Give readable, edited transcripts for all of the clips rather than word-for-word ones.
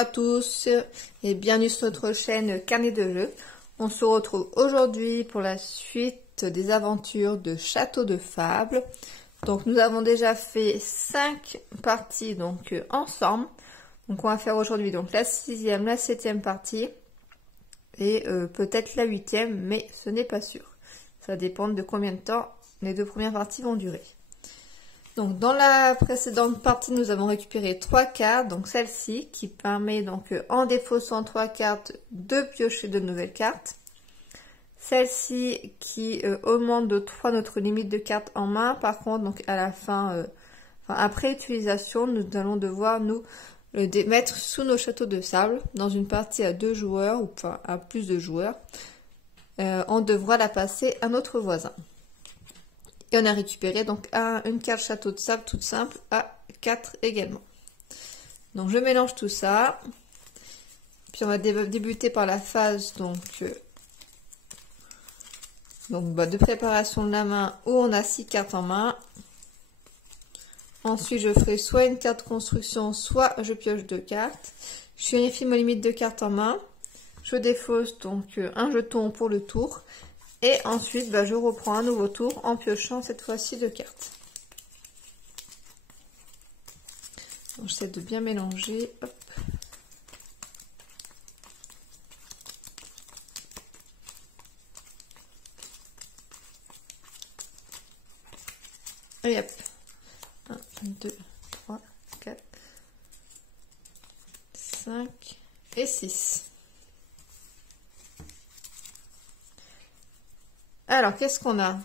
à tous et bienvenue sur notre chaîne Carnet de jeux. On se retrouve aujourd'hui pour la suite des aventures de Château de Fable. Donc nous avons déjà fait 5 parties ensemble. Donc on va faire aujourd'hui donc la 6e, la 7e partie et peut-être la 8e, mais ce n'est pas sûr. Ça dépend de combien de temps les 2 premières parties vont durer. Donc dans la précédente partie, nous avons récupéré 3 cartes, donc celle-ci qui permet donc en défaussant 3 cartes de piocher de nouvelles cartes. Celle-ci qui augmente de 3 notre limite de cartes en main. Par contre, donc à la fin, après utilisation, nous allons devoir nous le mettre sous nos châteaux de sable dans une partie à 2 joueurs ou enfin à plus de joueurs. On devra la passer à notre voisin. Et on a récupéré donc une carte château de sable toute simple à 4 également. Donc je mélange tout ça. Puis on va débuter par la phase de préparation de la main où on a 6 cartes en main. Ensuite je ferai soit une carte construction, soit je pioche 2 cartes. Je vérifie ma limite de cartes en main. Je défausse donc un jeton pour le tour. Et ensuite, je reprends un nouveau tour en piochant cette fois-ci 2 cartes. J'essaie de bien mélanger. Hop. Et hop. 1, 2, 3, 4, 5 et 6. Alors, qu'est-ce qu'on a?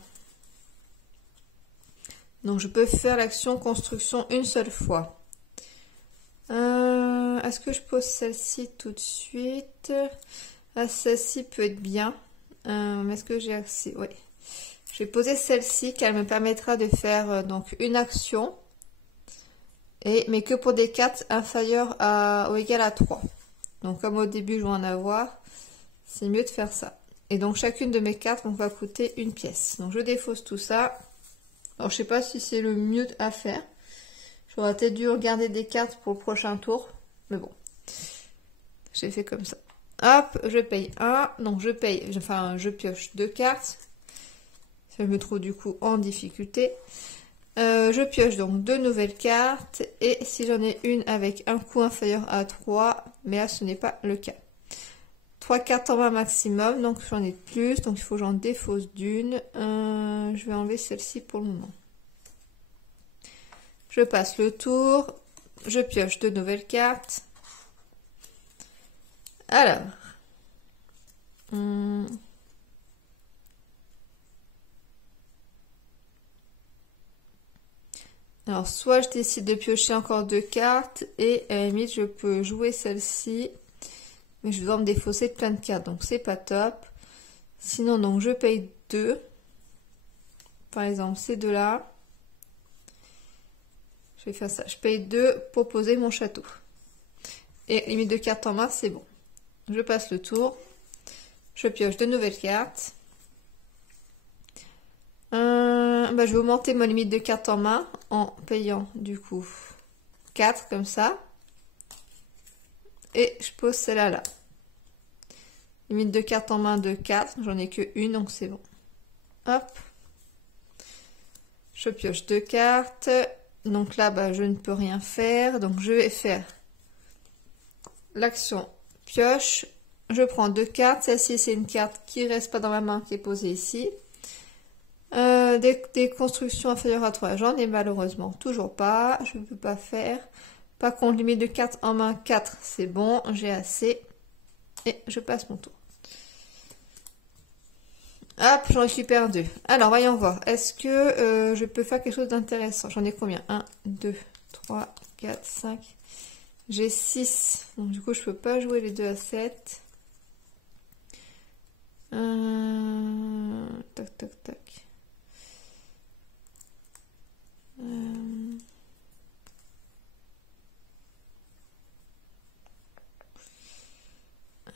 Donc, je peux faire l'action construction une seule fois. Est-ce que je pose celle-ci tout de suite? Celle-ci peut être bien. Est-ce que j'ai accès? Oui. Je vais poser celle-ci, qu'elle me permettra de faire donc une action. Mais que pour des cartes inférieures ou égales à 3. Donc, comme au début, je vais en avoir, c'est mieux de faire ça. Et donc chacune de mes cartes va coûter une pièce. Donc je défausse tout ça. Alors je sais pas si c'est le mieux à faire. J'aurais peut-être dû regarder des cartes pour le prochain tour. Mais bon. J'ai fait comme ça. Hop, je paye 1. Donc je pioche 2 cartes. Ça me trouve du coup en difficulté. Je pioche donc 2 nouvelles cartes. Et si j'en ai une avec un coût inférieur à 3. Mais là ce n'est pas le cas. 3 cartes en main maximum, donc j'en ai plus, donc il faut que j'en défausse d'une. Je vais enlever celle-ci pour le moment. Je passe le tour, je pioche 2 nouvelles cartes. Alors, soit je décide de piocher encore 2 cartes, et à la limite je peux jouer celle-ci. Mais je dois me défausser de plein de cartes, donc c'est pas top. Sinon, donc je paye 2. Par exemple, ces deux-là. Je vais faire ça. Je paye 2 pour poser mon château. Et limite de cartes en main, c'est bon. Je passe le tour. Je pioche 2 nouvelles cartes. Je vais augmenter ma limite de cartes en main en payant du coup 4 comme ça. Et je pose celle-là là. Limite de cartes en main de 4. J'en ai que une, donc c'est bon. Hop. Je pioche 2 cartes. Donc là, je ne peux rien faire. Donc je vais faire l'action pioche. Je prends 2 cartes. Celle-ci, c'est une carte qui reste pas dans ma main, qui est posée ici. Des constructions inférieures à 3. J'en ai malheureusement toujours pas. Je ne peux pas faire. Par contre, limite de cartes en main 4, c'est bon, j'ai assez. Et je passe mon tour. Hop, j'en récupère 2. Alors, voyons voir. Est-ce que je peux faire quelque chose d'intéressant? J'en ai combien? 1, 2, 3, 4, 5. J'ai 6. Donc, du coup, je peux pas jouer les 2 à 7. Tac, tac, tac.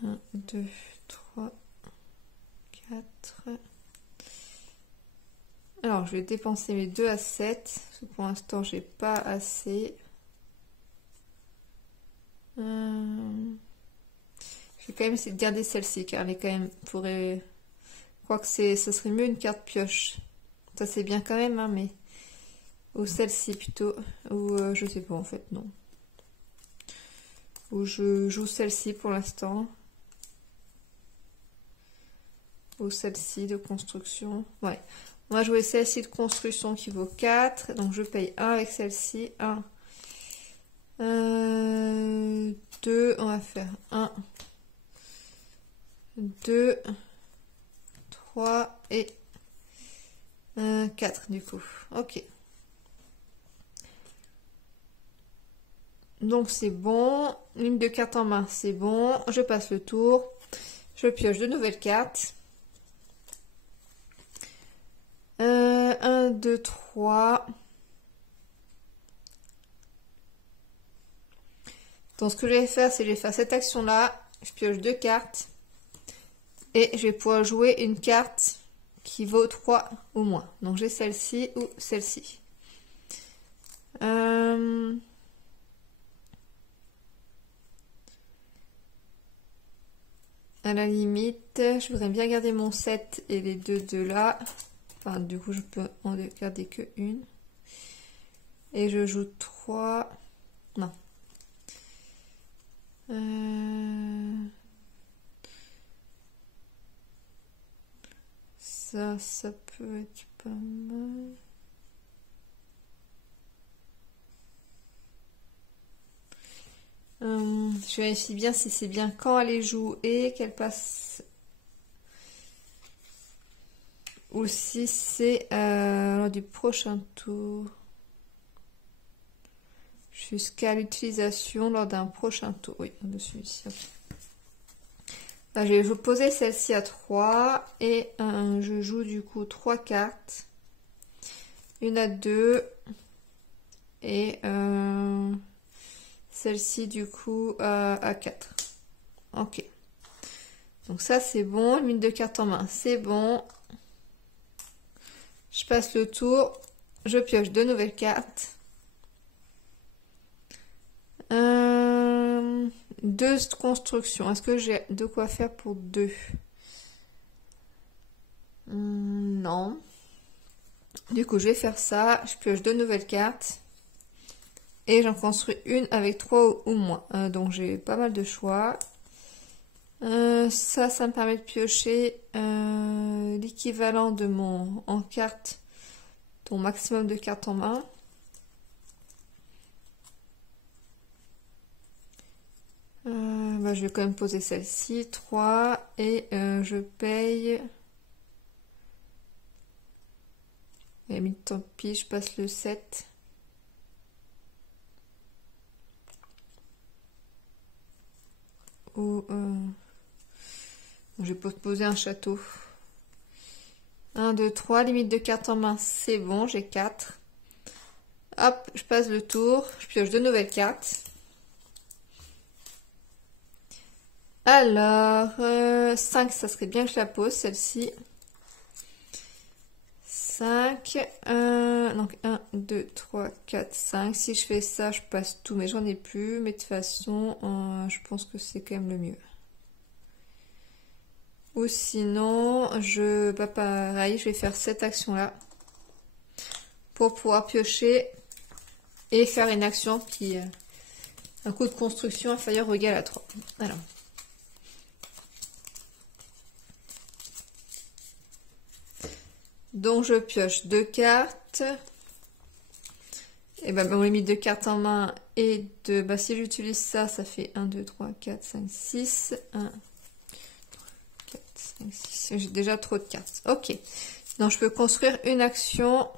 1, 2, 3, 4. Alors, je vais dépenser mes 2 à 7. Parce que pour l'instant, j'ai pas assez. Je vais quand même essayer de garder celle-ci car elle est quand même pourrait. Je crois que ça serait mieux une carte pioche. Ça c'est bien quand même, hein, mais ou celle-ci plutôt, ou je sais pas en fait, non. Ou je joue celle-ci pour l'instant. Ou celle-ci de construction. Ouais. On va jouer celle-ci de construction qui vaut 4. Donc je paye 1 avec celle-ci. 1. 2. On va faire 1. 2. 3 et 4 du coup. Ok. Donc c'est bon. Ligne de carte en main, c'est bon. Je passe le tour. Je pioche de nouvelles cartes. 1, 2, 3. Donc ce que je vais faire, c'est que je vais faire cette action-là. Je pioche 2 cartes. Et je vais pouvoir jouer une carte qui vaut 3 ou moins. Donc j'ai celle-ci ou celle-ci. À la limite, je voudrais bien garder mon 7 et les deux de là. Enfin, du coup, je peux en garder que une. Et je joue 3. Non. Ça peut être pas mal. Je vérifie bien si c'est bien quand elle est jouée qu'elle passe. Ou si c'est lors du prochain tour. Jusqu'à l'utilisation lors d'un prochain tour. Oui, dessus ici. Okay. Là, je vais poser celle-ci à 3 et je joue du coup 3 cartes. Une à 2 et celle-ci du coup à 4. Ok. Donc ça c'est bon. Mine de cartes en main, c'est bon. Je passe le tour. Je pioche 2 nouvelles cartes. 2 constructions. Est-ce que j'ai de quoi faire pour 2? Non. Du coup, je vais faire ça. Je pioche 2 nouvelles cartes. Et j'en construis une avec 3 ou moins. Donc j'ai pas mal de choix. Ça me permet de piocher l'équivalent de mon en carte, ton maximum de cartes en main. Je vais quand même poser celle-ci, 3, et je paye. Et tant pis, je passe le 7. Ou je vais poser un château. 1, 2, 3, limite de cartes en main, c'est bon, j'ai 4. Hop, je passe le tour, je pioche 2 nouvelles cartes. Alors, 5, ça serait bien que je la pose, celle-ci. 5, donc 1, 2, 3, 4, 5. Si je fais ça, je passe tout, mais j'en ai plus. Mais de toute façon, je pense que c'est quand même le mieux. Ou sinon, pareil, je vais faire cette action-là pour pouvoir piocher et faire une action qui un coût de construction inférieur ou égal à 3. Alors. Donc je pioche 2 cartes. Et mon limite de cartes en main est de. Si j'utilise ça, ça fait 1, 2, 3, 4, 5, 6. 1, 4, 5, 6. J'ai déjà trop de cartes. Ok. Donc je peux construire une action.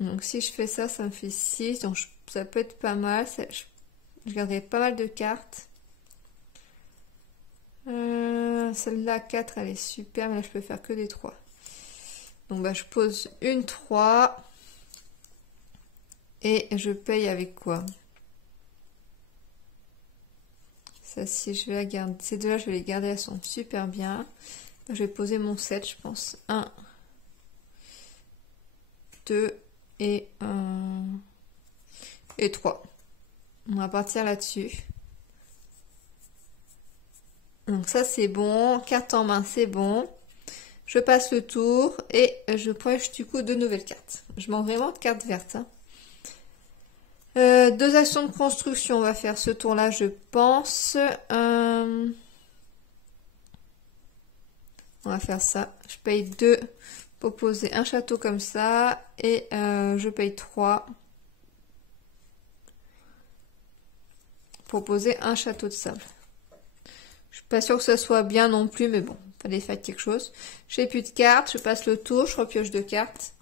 Donc si je fais ça, ça me fait 6. Donc ça peut être pas mal. Je garderai pas mal de cartes. Celle-là, 4, elle est super, mais là, je peux faire que des 3. Donc, je pose une 3. Et je paye avec quoi? Ça, si je vais la garder. Ces deux-là, je vais les garder, elles sont super bien. Je vais poser mon 7, je pense. 1, 2 et et 3. On va partir là-dessus. Donc ça c'est bon, carte en main c'est bon. Je passe le tour et je pioche du coup 2 nouvelles cartes. Je manque vraiment de cartes vertes. Hein. 2 actions de construction, on va faire ce tour-là je pense. On va faire ça. Je paye 2 pour poser un château comme ça et je paye 3 pour poser un château de sable. Je suis pas sûre que ça soit bien non plus, mais bon, fallait faire quelque chose. J'ai plus de cartes, je passe le tour, je repioche 2 cartes.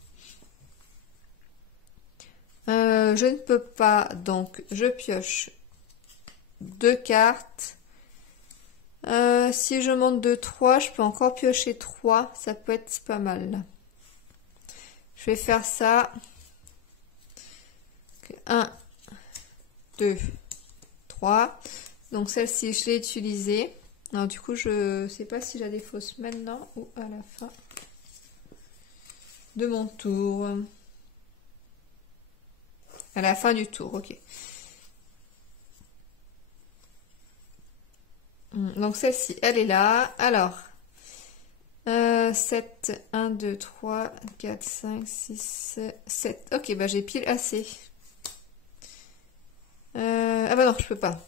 Je ne peux pas, donc je pioche 2 cartes. Si je monte de 3, je peux encore piocher 3, ça peut être pas mal. Je vais faire ça. 1, 2, 3. Donc celle-ci, je l'ai utilisée. Alors du coup, je sais pas si je la défausse maintenant ou à la fin de mon tour. À la fin du tour, ok. Donc celle-ci, elle est là. Alors, 7, 1, 2, 3, 4, 5, 6, 7. Ok, bah j'ai pile assez. Ah bah non, je peux pas.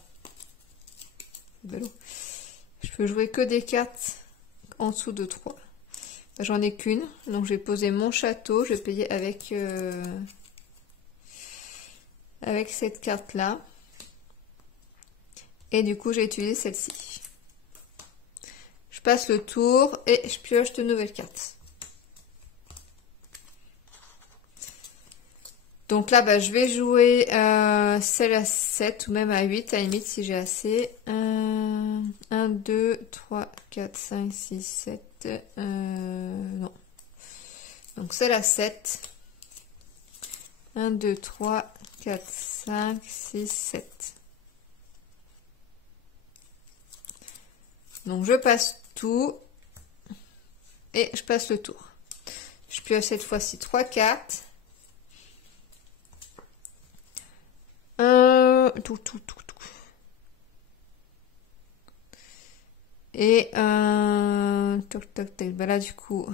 Je peux jouer que des cartes en dessous de 3. J'en ai qu'une, donc je vais poser mon château, je vais payer avec cette carte là. Et du coup j'ai utilisé celle-ci. Je passe le tour et je pioche de nouvelles cartes. Donc là, bah, je vais jouer celle à 7 ou même à 8, à la limite si j'ai assez. 1, 2, 3, 4, 5, 6, 7. Non. Donc celle à 7. 1, 2, 3, 4, 5, 6, 7. Donc je passe tout. Et je passe le tour. Je pioche cette fois-ci 3 cartes. Tout. Et toc. Bah là du coup,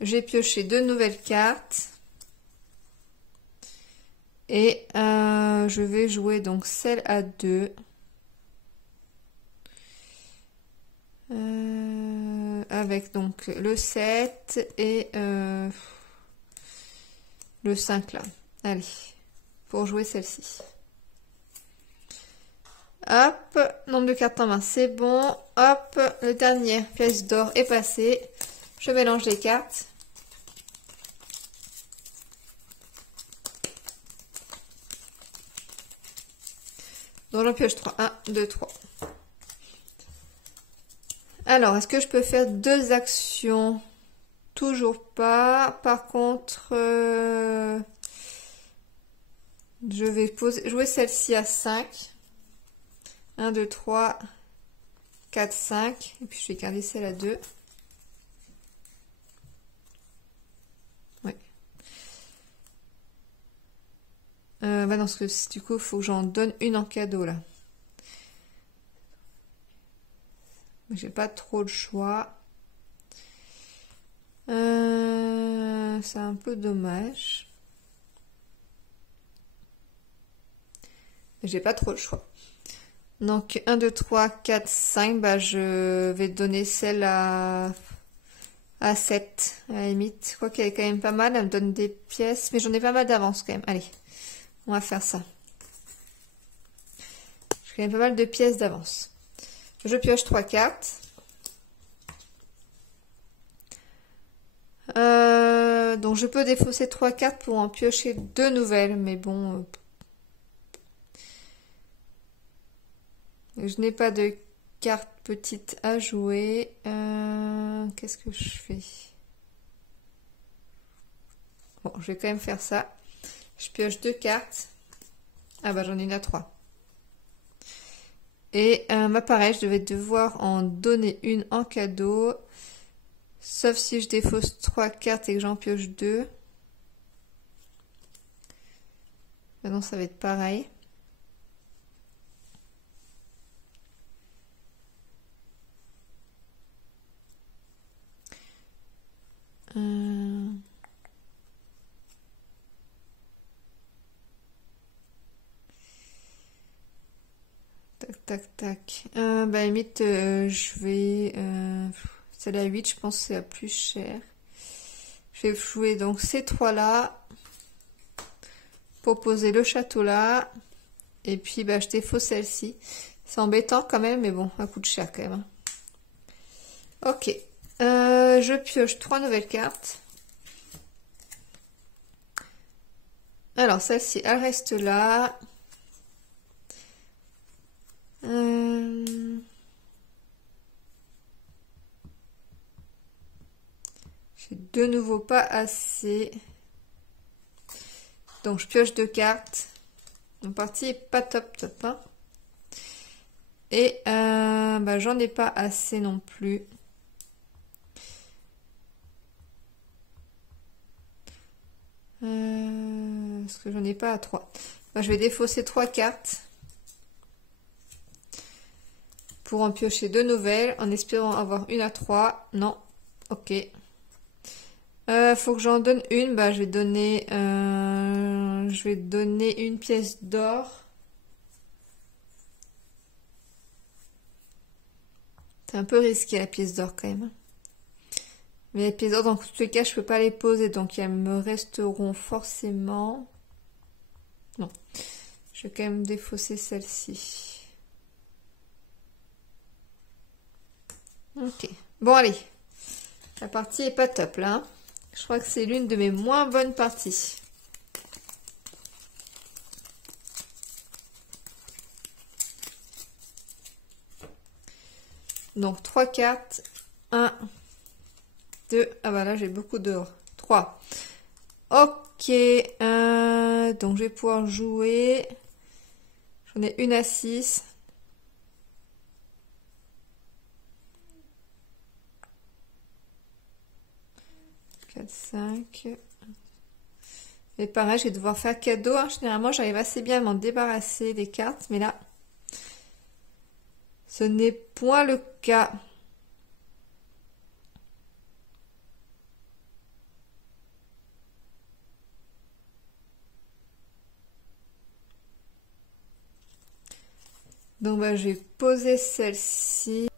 j'ai pioché 2 nouvelles cartes. Et je vais jouer donc celle à 2. Avec donc le 7 et le 5 là. Allez, pour jouer celle-ci. Hop, nombre de cartes en main, c'est bon. Hop, le dernier pièce d'or est passé. Je mélange les cartes. Donc j'en pioche 3. 1, 2, 3. Alors, est-ce que je peux faire 2 actions? Toujours pas. Par contre, je vais jouer celle-ci à 5. 1, 2, 3, 4, 5. Et puis je vais garder celle à 2. Oui. Bah non, parce que du coup, il faut que j'en donne une en cadeau là. J'ai pas trop le choix. C'est un peu dommage. J'ai pas trop le choix. Donc 1, 2, 3, 4, 5. Bah, je vais donner celle à 7 à la limite. Je crois qu'elle est quand même pas mal. Elle me donne des pièces. Mais j'en ai pas mal d'avance quand même. Allez, on va faire ça. J'ai quand même pas mal de pièces d'avance. Je pioche 3 cartes. Donc je peux défausser 3 cartes pour en piocher 2 nouvelles. Mais bon... je n'ai pas de carte petite à jouer. Qu'est-ce que je fais? Bon, je vais quand même faire ça. Je pioche 2 cartes. Ah bah j'en ai une à 3. Et bah pareil, je devais devoir en donner une en cadeau. Sauf si je défausse 3 cartes et que j'en pioche 2. Maintenant, ça va être pareil. Tac, tac, tac. Bah, limite, je vais... c'est la 8, je pense que c'est la plus chère. Je vais jouer donc ces trois-là. Pour poser le château là. Et puis, bah, je défausse celle-ci. C'est embêtant quand même, mais bon, ça coûte cher quand même. Ok. Je pioche 3 nouvelles cartes. Alors, celle-ci, elle reste là. J'ai de nouveau pas assez. Donc, je pioche 2 cartes. Mon parti est pas top top. Hein. Et bah, j'en ai pas assez non plus. Parce que j'en ai pas à 3. Bah, je vais défausser 3 cartes. Pour en piocher 2 nouvelles. En espérant avoir une à 3. Non. Ok. Faut que j'en donne une. Bah, je vais donner une pièce d'or. C'est un peu risqué la pièce d'or quand même. Mais les pièces d'or, dans tous les cas, je peux pas les poser. Donc, elles me resteront forcément. Non. Je vais quand même défausser celle-ci. Ok. Bon, allez. La partie est pas top là. Hein. Je crois que c'est l'une de mes moins bonnes parties. Donc 3 cartes. 1, 2. Ah bah là j'ai beaucoup d'or. 3. Ok. Donc je vais pouvoir jouer. J'en ai une à 6. Quatre, 5. Et pareil, je vais devoir faire cadeau. Hein. Généralement, j'arrive assez bien à m'en débarrasser des cartes. Mais là, ce n'est point le cas. Donc, bah, je vais poser celle-ci.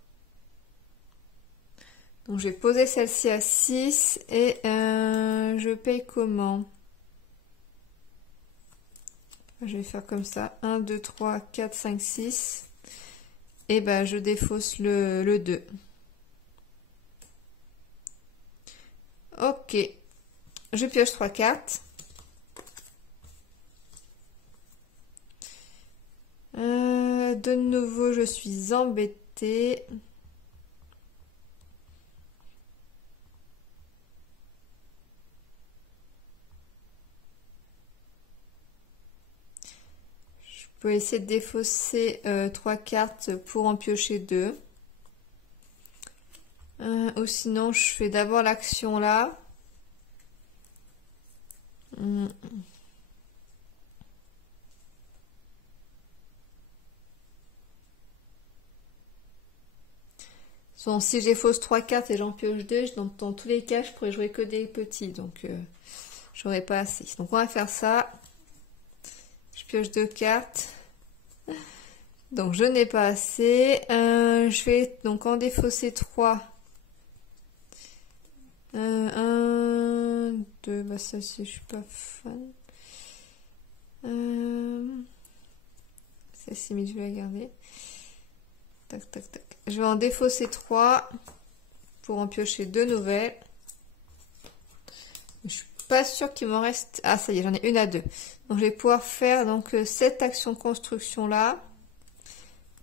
Donc, je vais poser celle-ci à 6. Et je paye comment? Je vais faire comme ça. 1, 2, 3, 4, 5, 6. Et ben, je défausse le 2. Ok. Je pioche 3 cartes. De nouveau, je suis embêtée. Je peux essayer de défausser 3 cartes pour en piocher 2. Ou sinon, je fais d'abord l'action là. Bon, si je défausse 3 cartes et j'en pioche 2, dans tous les cas, je pourrais jouer que des petits. Donc, j'aurais pas assez. Donc, on va faire ça. Je pioche 2 cartes. Donc, je n'ai pas assez. Je vais donc en défausser 3. 1, 2, bah ça, je suis pas fan. Celle-ci, mais je vais la garder. Tac, tac, tac. Je vais en défausser 3 pour en piocher 2 nouvelles. Je suis pas sûre qu'il m'en reste. Ah, ça y est, j'en ai une à 2. Donc, je vais pouvoir faire donc cette action construction là.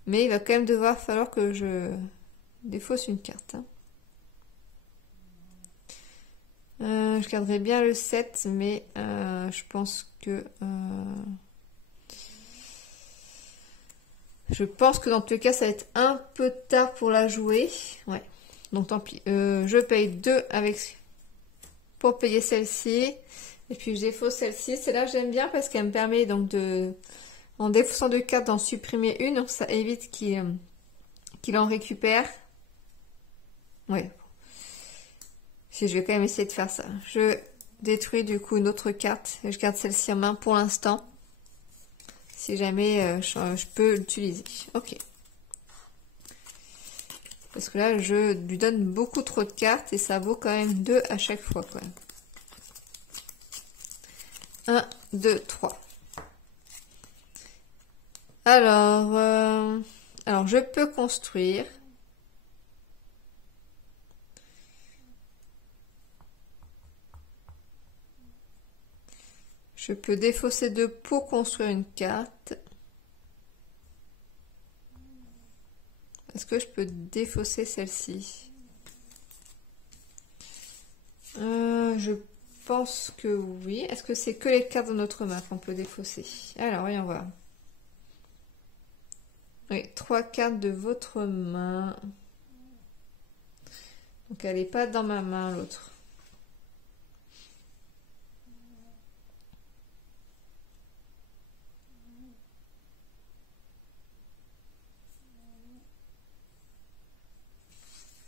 Mais il va quand même falloir que je défausse une carte. Hein. Je garderai bien le 7, mais je pense que... Je pense que dans tous les cas, ça va être un peu tard pour la jouer. Ouais. Donc tant pis. Je paye 2 avec pour payer celle-ci. Et puis je défausse celle-ci. Celle-là j'aime bien parce qu'elle me permet donc de, en défaussant 2 cartes, d'en supprimer une. Donc ça évite qu'il en récupère. Ouais. Si je vais quand même essayer de faire ça. Je détruis du coup une autre carte. Et je garde celle-ci en main pour l'instant. Si jamais je peux l'utiliser. Ok. Parce que là, je lui donne beaucoup trop de cartes et ça vaut quand même 2 à chaque fois. Quoi. 1, 2, 3. Alors je peux construire. Je peux défausser 2 pour construire une carte. Est-ce que je peux défausser celle-ci? Je pense que oui. Est-ce que c'est que les cartes de notre main qu'on peut défausser? Alors, voyons voir. Oui, 3 cartes de votre main. Donc, elle n'est pas dans ma main, l'autre.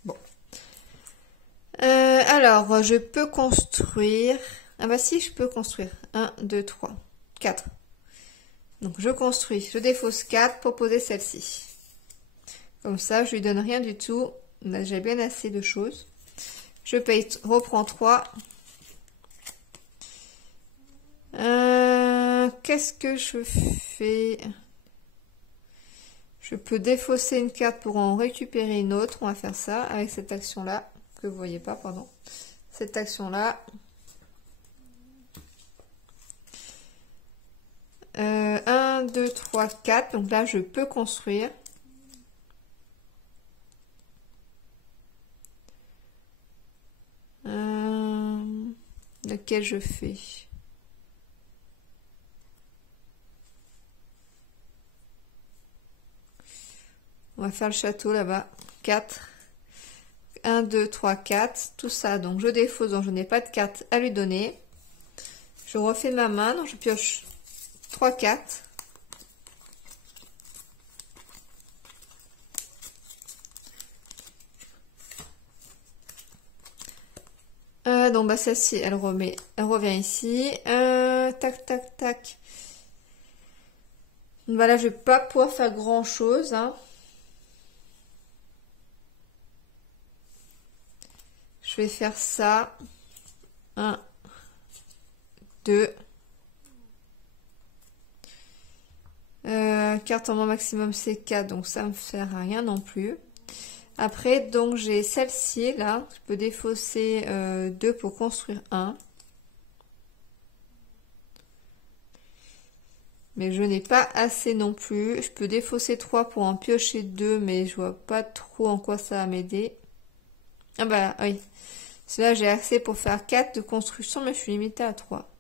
Bon. Alors, je peux construire... Ah bah si, je peux construire. 1, 2, 3, 4. Donc, je construis. Je défausse 4 pour poser celle-ci. Comme ça, je lui donne rien du tout. On a déjà bien assez de choses. Je paye, reprends 3. Qu'est-ce que je fais? Je peux défausser une carte pour en récupérer une autre. On va faire ça avec cette action-là. Que vous voyez pas, pardon. Cette action-là. 1, 2, 3, 4. Donc là, je peux construire. Lequel je fais? On va faire le château là-bas. 4. 1, 2, 3, 4. Tout ça. Donc je défausse. Donc je n'ai pas de carte à lui donner. Je refais ma main. Donc je pioche 3 cartes. Donc bah celle-ci, elle revient ici. Tac, tac, tac. Voilà, je vais pas pouvoir faire grand chose. Hein. Je vais faire ça. 1, 2. Carte en main maximum c'est 4, donc ça me sert à rien non plus. Après, donc j'ai celle-ci là. Je peux défausser 2 pour construire 1. Mais je n'ai pas assez non plus. Je peux défausser 3 pour en piocher 2, mais je vois pas trop en quoi ça va m'aider. Ah bah oui. Là j'ai accès pour faire 4 de construction, mais je suis limitée à 3.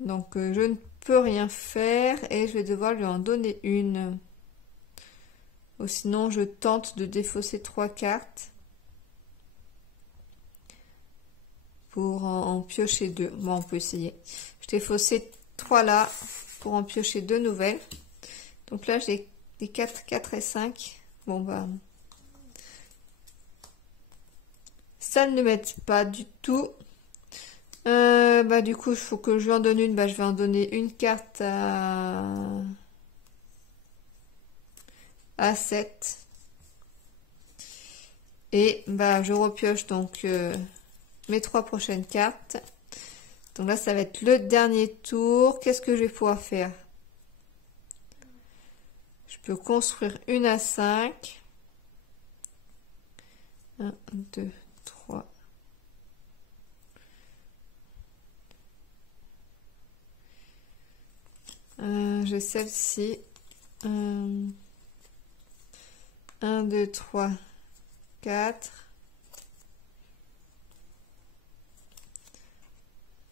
Donc je ne peux rien faire et je vais devoir lui en donner une. Ou sinon je tente de défausser 3 cartes. Pour en piocher 2. Bon, on peut essayer. Je t'ai faussé 3 là pour en piocher 2 nouvelles. Donc là, j'ai des 4, 4 et 5. Bon, bah, ça ne m'aide pas du tout. Bah, du coup, il faut que je lui en donne une. Bah, je vais en donner une carte à 7. Et bah, je repioche donc mes 3 prochaines cartes. Donc là, ça va être le dernier tour. Qu'est-ce que je vais pouvoir faire? Je peux construire une à 5. 1, 2, 3. J'ai celle-ci. 1, 2, 3, 4.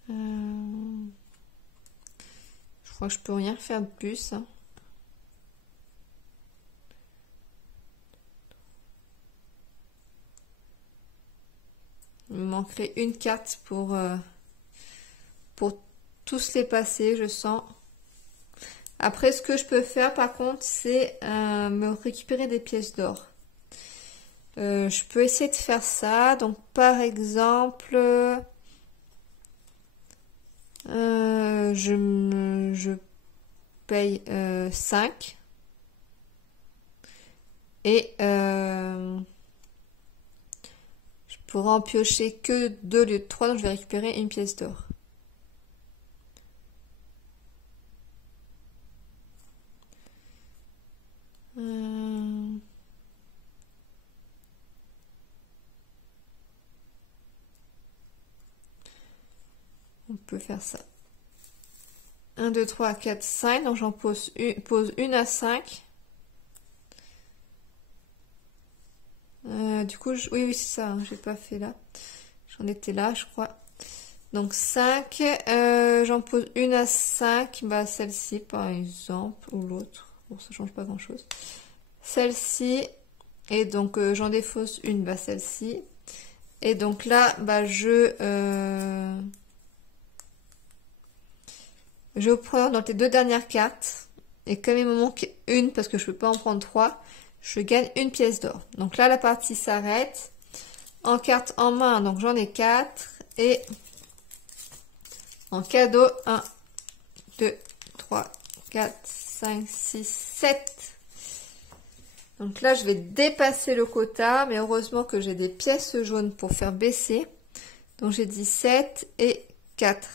Je crois que je peux rien faire de plus. Hein. Il me manquerait une carte pour tous les passer, je sens. Après, ce que je peux faire, par contre, c'est me récupérer des pièces d'or. Je peux essayer de faire ça. Donc, par exemple, je paye 5. Et je pourrais en piocher que 2 au lieu de 3, donc je vais récupérer une pièce d'or. On peut faire ça. 1, 2, 3, 4, 5. Donc j'en pose une à 5. Du coup, oui, c'est ça. J'ai pas fait là. J'en étais là, je crois. Donc 5. J'en pose une à 5. Bah, celle-ci, par exemple. Ou l'autre. Bon, ça change pas grand-chose. Celle-ci. Et donc, j'en défausse une. Bah, celle-ci. Et donc là, bah, je prends dans les 2 dernières cartes. Et comme il me manque une, parce que je peux pas en prendre 3, je gagne une pièce d'or. Donc là, la partie s'arrête. En carte en main, donc j'en ai 4. Et en cadeau, 1, 2, 3, 4, 5, 6, 7. Donc là, je vais dépasser le quota. Mais heureusement que j'ai des pièces jaunes pour faire baisser. Donc j'ai dit 7 et 4.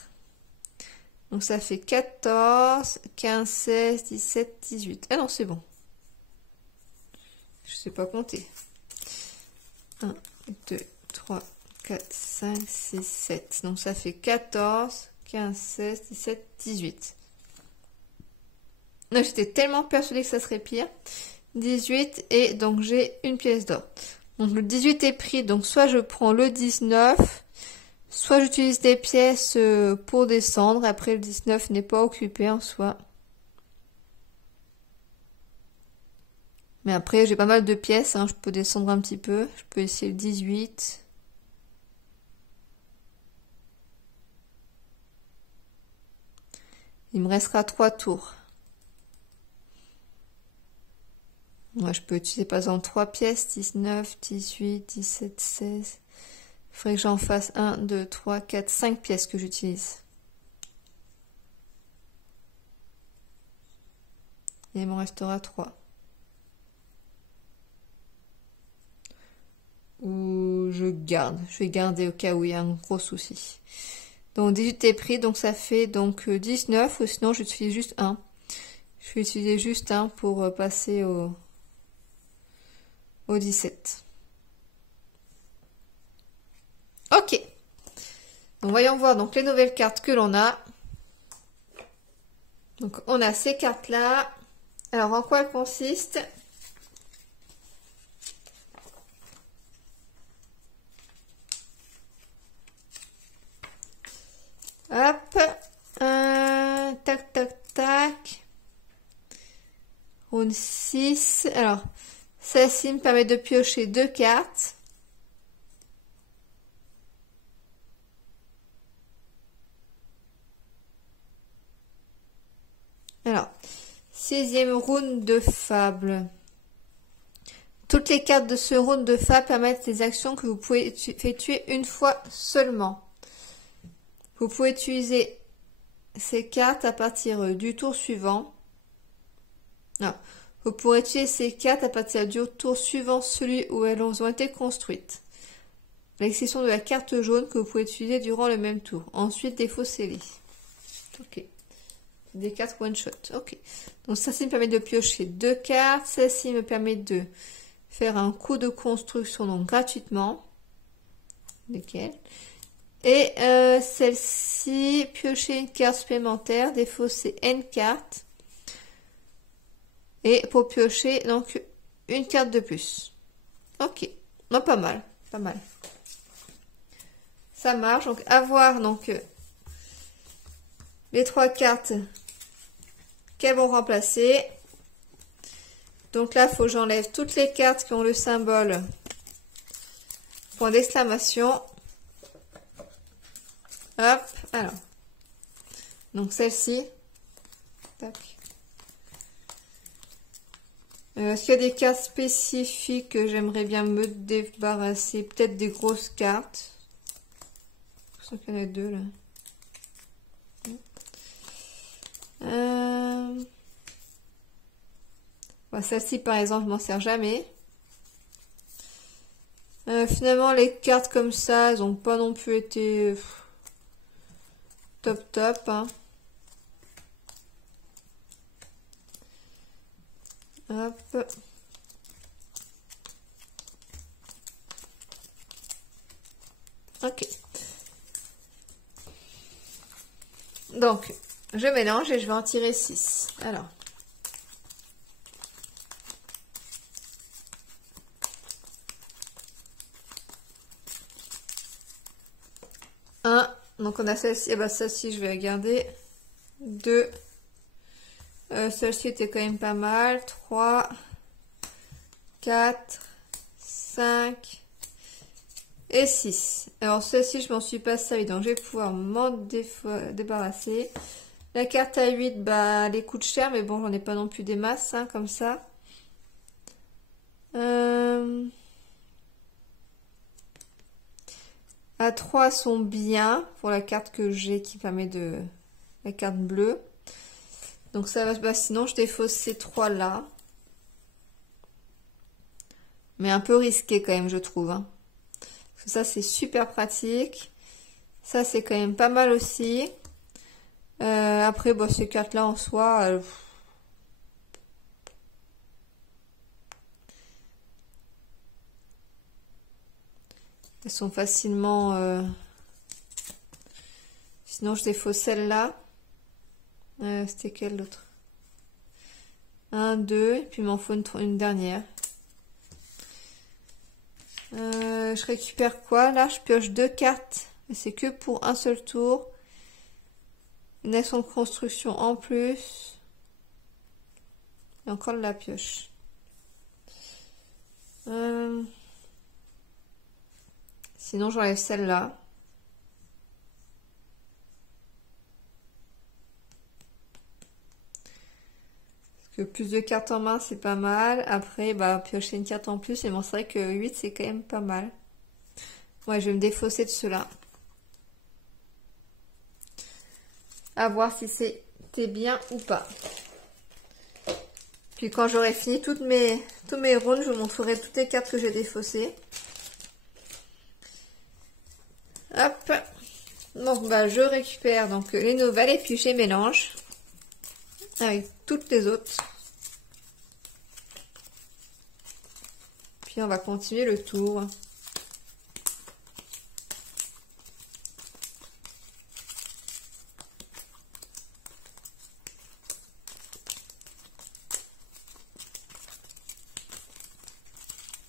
Donc ça fait 14, 15, 16, 17, 18. Ah non, c'est bon. Je sais pas compter. 1, 2, 3, 4, 5, 6, 7. Donc ça fait 14, 15, 16, 17, 18. Là, j'étais tellement persuadée que ça serait pire. 18 et donc j'ai une pièce d'or. Donc le 18 est pris. Donc soit je prends le 19, soit j'utilise des pièces pour descendre. Après le 19 n'est pas occupé en soi. Mais après, j'ai pas mal de pièces, hein. Je peux descendre un petit peu. Je peux essayer le 18. Il me restera 3 tours. Moi, je peux utiliser par exemple 3 pièces. 19, 18, 17, 16. Il faudrait que j'en fasse 1, 2, 3, 4, 5 pièces que j'utilise. Et il m'en restera 3. Ou je garde. Je vais garder au cas où il y a un gros souci. Donc 18 est pris, donc ça fait donc 19, ou sinon j'utilise juste 1. Je vais utiliser juste 1 pour passer au 17. Ok. Donc voyons voir donc les nouvelles cartes que l'on a. Donc on a ces cartes là. Alors en quoi elles consistent? Hop. Tac, tac, tac. Round 6. Alors, celle-ci me permet de piocher 2 cartes. Alors, 6e round de fable. Toutes les cartes de ce round de fable permettent des actions que vous pouvez effectuer une fois seulement. Vous pouvez utiliser ces cartes à partir du tour suivant. Non. Vous pourrez utiliser ces cartes à partir du tour suivant celui où elles ont été construites. L'exception de la carte jaune que vous pouvez utiliser durant le même tour. Ensuite, défaussez-les. Ok. Des cartes one shot. Ok. Donc ça, me permet de piocher 2 cartes. Celle-ci me permet de faire un coup de construction donc gratuitement. Lesquelles? Et celle-ci, piocher une carte supplémentaire, défausser N cartes. Et pour piocher, donc, une carte de plus. Ok. Non, pas mal. Pas mal. Ça marche. Donc, avoir donc les 3 cartes qu'elles vont remplacer. Donc là, il faut que j'enlève toutes les cartes qui ont le symbole point d'exclamation. Hop, alors. Donc celle-ci. Tac. Est-ce qu'il y a des cartes spécifiques que j'aimerais bien me débarrasser? Peut-être des grosses cartes. Je sens qu'il y en a deux là. Celle-ci par exemple, je m'en sers jamais. Finalement, les cartes comme ça, elles n'ont pas non plus été top top. Hein. Hop. Ok. Donc, je mélange et je vais en tirer 6. Alors. Donc on a celle-ci, et ben celle-ci je vais la garder. 2. Celle-ci était quand même pas mal. 3, 4, 5 et 6. Alors celle-ci je m'en suis pas servi, donc je vais pouvoir m'en débarrasser. La carte à 8, bah elle coûte cher, mais bon j'en ai pas non plus des masses, hein, comme ça. À 3 sont bien pour la carte que j'ai qui permet de... la carte bleue. Donc ça va... Bah, sinon je défausse ces 3 là. Mais un peu risqué quand même je trouve. Hein. Parce que ça c'est super pratique. Ça c'est quand même pas mal aussi. Après bon, ces cartes là en soi... elles sont facilement... Sinon, je défausse celle-là. C'était quelle l'autre? 1, 2, et puis il m'en faut une dernière. Je récupère quoi? Là, je pioche 2 cartes. Mais c'est que pour un seul tour. Une action de construction en plus. Et encore de la pioche. Sinon, j'enlève celle-là. Parce que plus de cartes en main, c'est pas mal. Après, bah, piocher une carte en plus. Et bon, c'est vrai que 8, c'est quand même pas mal. Ouais, je vais me défausser de cela. À voir si c'était bien ou pas. Puis quand j'aurai fini tous mes rounds, je vous montrerai toutes les cartes que j'ai défaussées. Hop. Donc bah je récupère donc les nouvelles et puis je les mélange avec toutes les autres. Puis on va continuer le tour.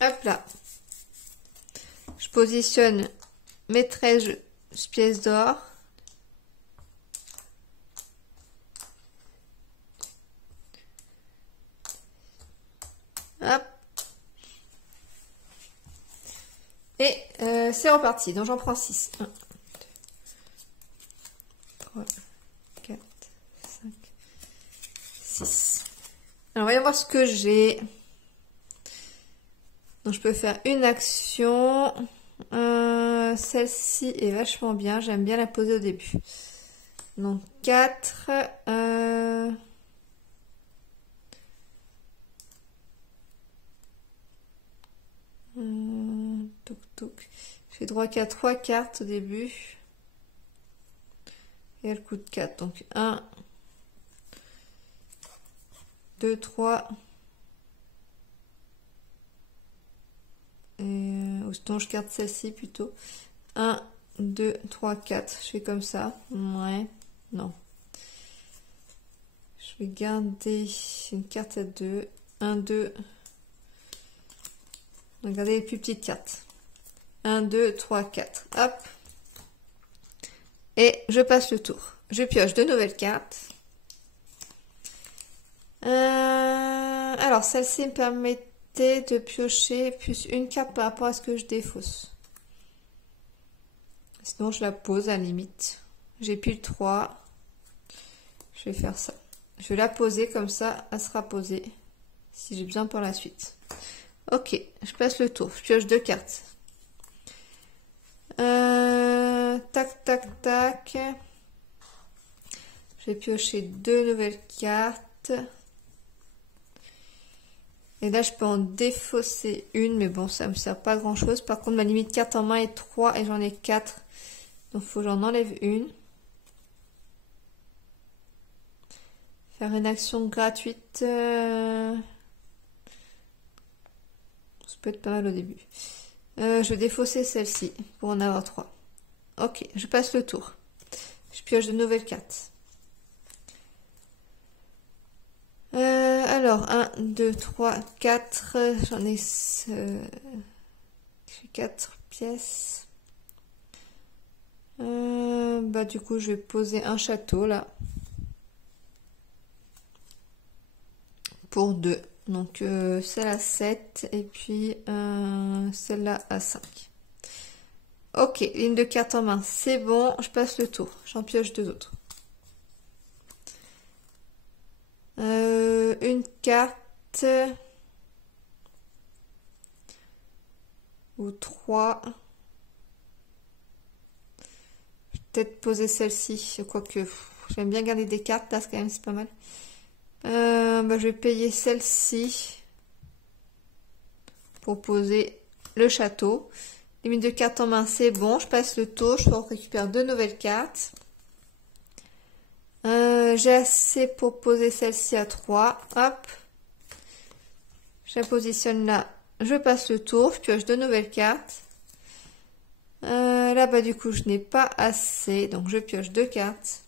Hop là. Je positionne mes 13 pièces d'or. Hop. Et c'est reparti. Donc j'en prends 6. 1, 2, 3, 4, 5, 6. Alors voyons voir ce que j'ai. Donc je peux faire une action. Celle-ci est vachement bien. J'aime bien la poser au début. Donc 4. Toc, toc. J'ai droit qu'à 3 cartes au début. Et elle coûte 4. Donc 1, 2, 3. Donc je garde celle-ci plutôt. 1, 2, 3, 4. Je fais comme ça. Ouais. Non. Je vais garder une carte à 2. 1, 2. Regardez les plus petites cartes. 1, 2, 3, 4. Hop. Et je passe le tour. Je pioche de nouvelles cartes. Alors, celle-ci me permettait de piocher plus une carte par rapport à ce que je défausse. Sinon, je la pose à la limite. J'ai plus le 3. Je vais faire ça. Je vais la poser comme ça, elle sera posée. Si j'ai besoin pour la suite. Ok, je passe le tour. Je pioche 2 cartes. Tac, tac, tac. Je vais piocher 2 nouvelles cartes. Et là, je peux en défausser une, mais bon, ça me sert pas à grand chose. Par contre, ma limite carte en main est 3 et j'en ai 4. Donc, il faut que j'en enlève une. Faire une action gratuite. Ça peut être pas mal au début. Je vais défausser celle-ci pour en avoir 3. Ok, je passe le tour. Je pioche de nouvelles cartes. Alors, 1, 2, 3, 4. J'en ai 4 pièces. Du coup, je vais poser un château là. Pour 2. Donc, celle à 7 et puis celle-là à 5. Ok, ligne de carte en main, c'est bon. Je passe le tour. J'en pioche 2 autres. Une carte ou 3. Je vais peut-être poser celle-ci, quoique j'aime bien garder des cartes là, quand même c'est pas mal. Je vais payer celle-ci pour poser le château. Limite de cartes en main, c'est bon. Je passe le tour. Je récupère 2 nouvelles cartes. J'ai assez pour poser celle-ci à 3. Hop. Je la positionne là. Je passe le tour. Je pioche 2 nouvelles cartes. Là, du coup, je n'ai pas assez. Donc, je pioche 2 cartes.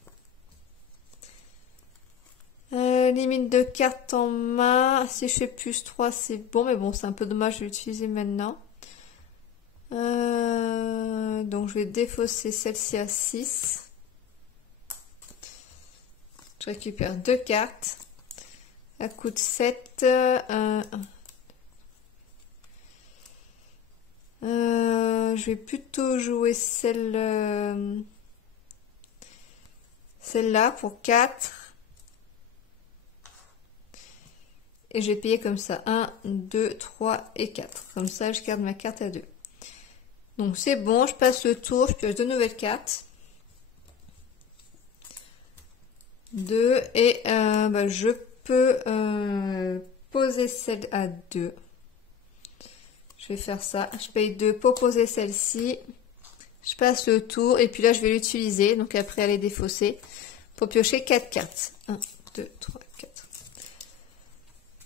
Limite de cartes en main. Si je fais plus 3, c'est bon. Mais bon, c'est un peu dommage. Je vais l'utiliser maintenant. Donc, je vais défausser celle-ci à 6. Je récupère 2 cartes. Elle coûte 7. Je vais plutôt jouer celle-là pour 4. Et je vais payer comme ça. 1, 2, 3 et 4. Comme ça, je garde ma carte à 2. Donc, c'est bon. Je passe le tour. Je pioche 2 nouvelles cartes. 2 et je peux poser celle à 2. Je vais faire ça. Je paye 2 pour poser celle-ci. Je passe le tour et puis là je vais l'utiliser. Donc après elle est défaussée pour piocher 4 cartes. 1, 2, 3, 4.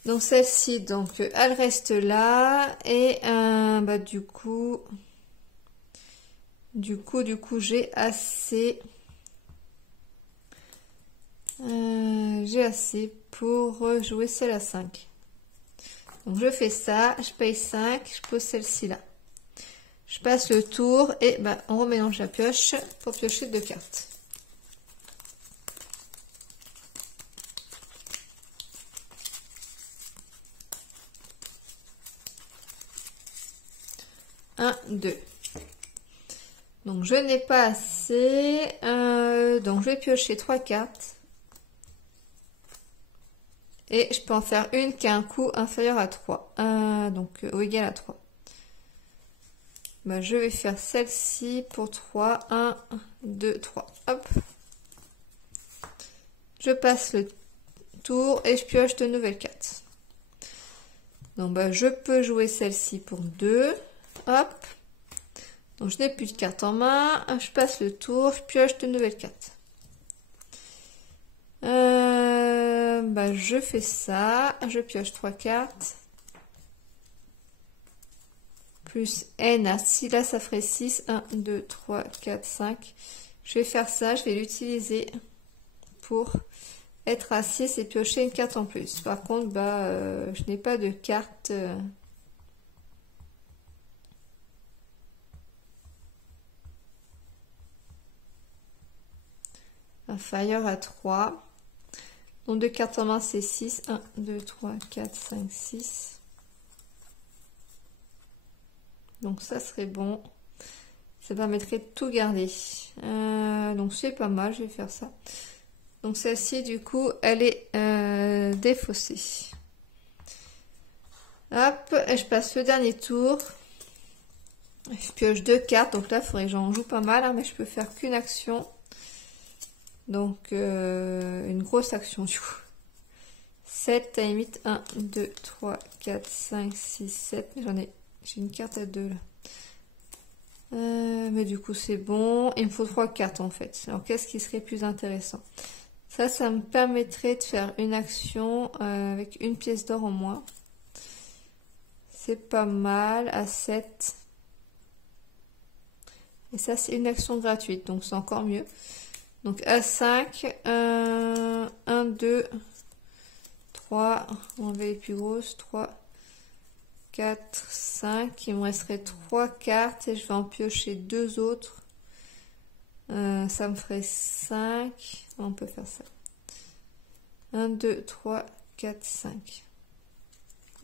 Donc celle-ci, donc elle reste là et du coup j'ai assez. J'ai assez pour jouer celle à 5. Donc je fais ça, je paye 5, je pose celle-ci là. Je passe le tour et on remélange la pioche pour piocher 2 cartes. Un, 2. Donc je n'ai pas assez. Donc je vais piocher 3 cartes. Et je peux en faire une qui a un coût inférieur à 3. Ou égal à 3. Je vais faire celle-ci pour 3. 1, 2, 3. Hop. Je passe le tour et je pioche de nouvelles cartes. Donc je peux jouer celle-ci pour 2. Hop. Donc je n'ai plus de cartes en main. Je passe le tour, je pioche de nouvelles cartes. Je fais ça, je pioche 3 cartes. Plus N à 6, là ça ferait 6. 1, 2, 3, 4, 5. Je vais faire ça, je vais l'utiliser pour être à 6 et piocher une carte en plus. Par contre, je n'ai pas de carte. Inférieure à 3. Donc, de cartes en main, c'est 6. 1, 2, 3, 4, 5, 6. Donc, ça serait bon. Ça permettrait de tout garder. Donc c'est pas mal, je vais faire ça. Donc celle-ci, du coup, elle est défaussée. Hop, et je passe le dernier tour. Je pioche 2 cartes, donc là, il faudrait que j'en joue pas mal, hein, mais je peux faire qu'une action. Donc, une grosse action, du coup. 7, à la limite, 1, 2, 3, 4, 5, 6, 7. Mais j'ai une carte à 2 là. Mais du coup, c'est bon. Il me faut 3 cartes, en fait. Alors, qu'est-ce qui serait plus intéressant? Ça me permettrait de faire une action avec une pièce d'or en moins. C'est pas mal, à 7. Et ça, c'est une action gratuite, donc c'est encore mieux. Donc à 5, 1, 2, 3, on va les plus grosses, 3, 4, 5. Il me resterait 3 cartes et je vais en piocher 2 autres. Ça me ferait 5. On peut faire ça. 1, 2, 3, 4, 5.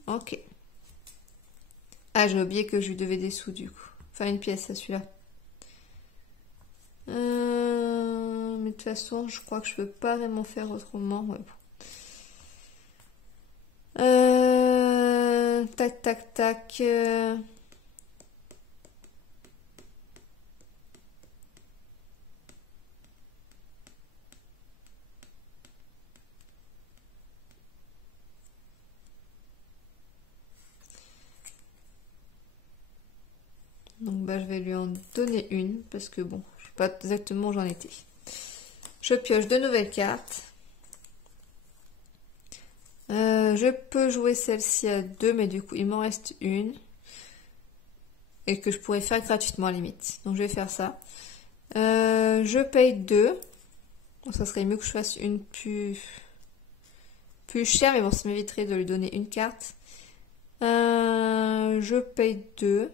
Ok. Ah, j'ai oublié que je lui devais des sous du coup. Enfin, une pièce à celui-là. Mais de toute façon, je crois que je peux pas vraiment faire autrement. Ouais, bon. Tac, tac, tac. Donc, bah, je vais lui en donner une parce que bon, je sais pas exactement où j'en étais. Je pioche 2 nouvelles cartes. Je peux jouer celle-ci à 2, mais du coup, il m'en reste une. Et que je pourrais faire gratuitement à la limite. Donc, je vais faire ça. Je paye 2. Donc, ça serait mieux que je fasse une plus chère, mais bon, ça m'éviterait de lui donner une carte. Je paye 2.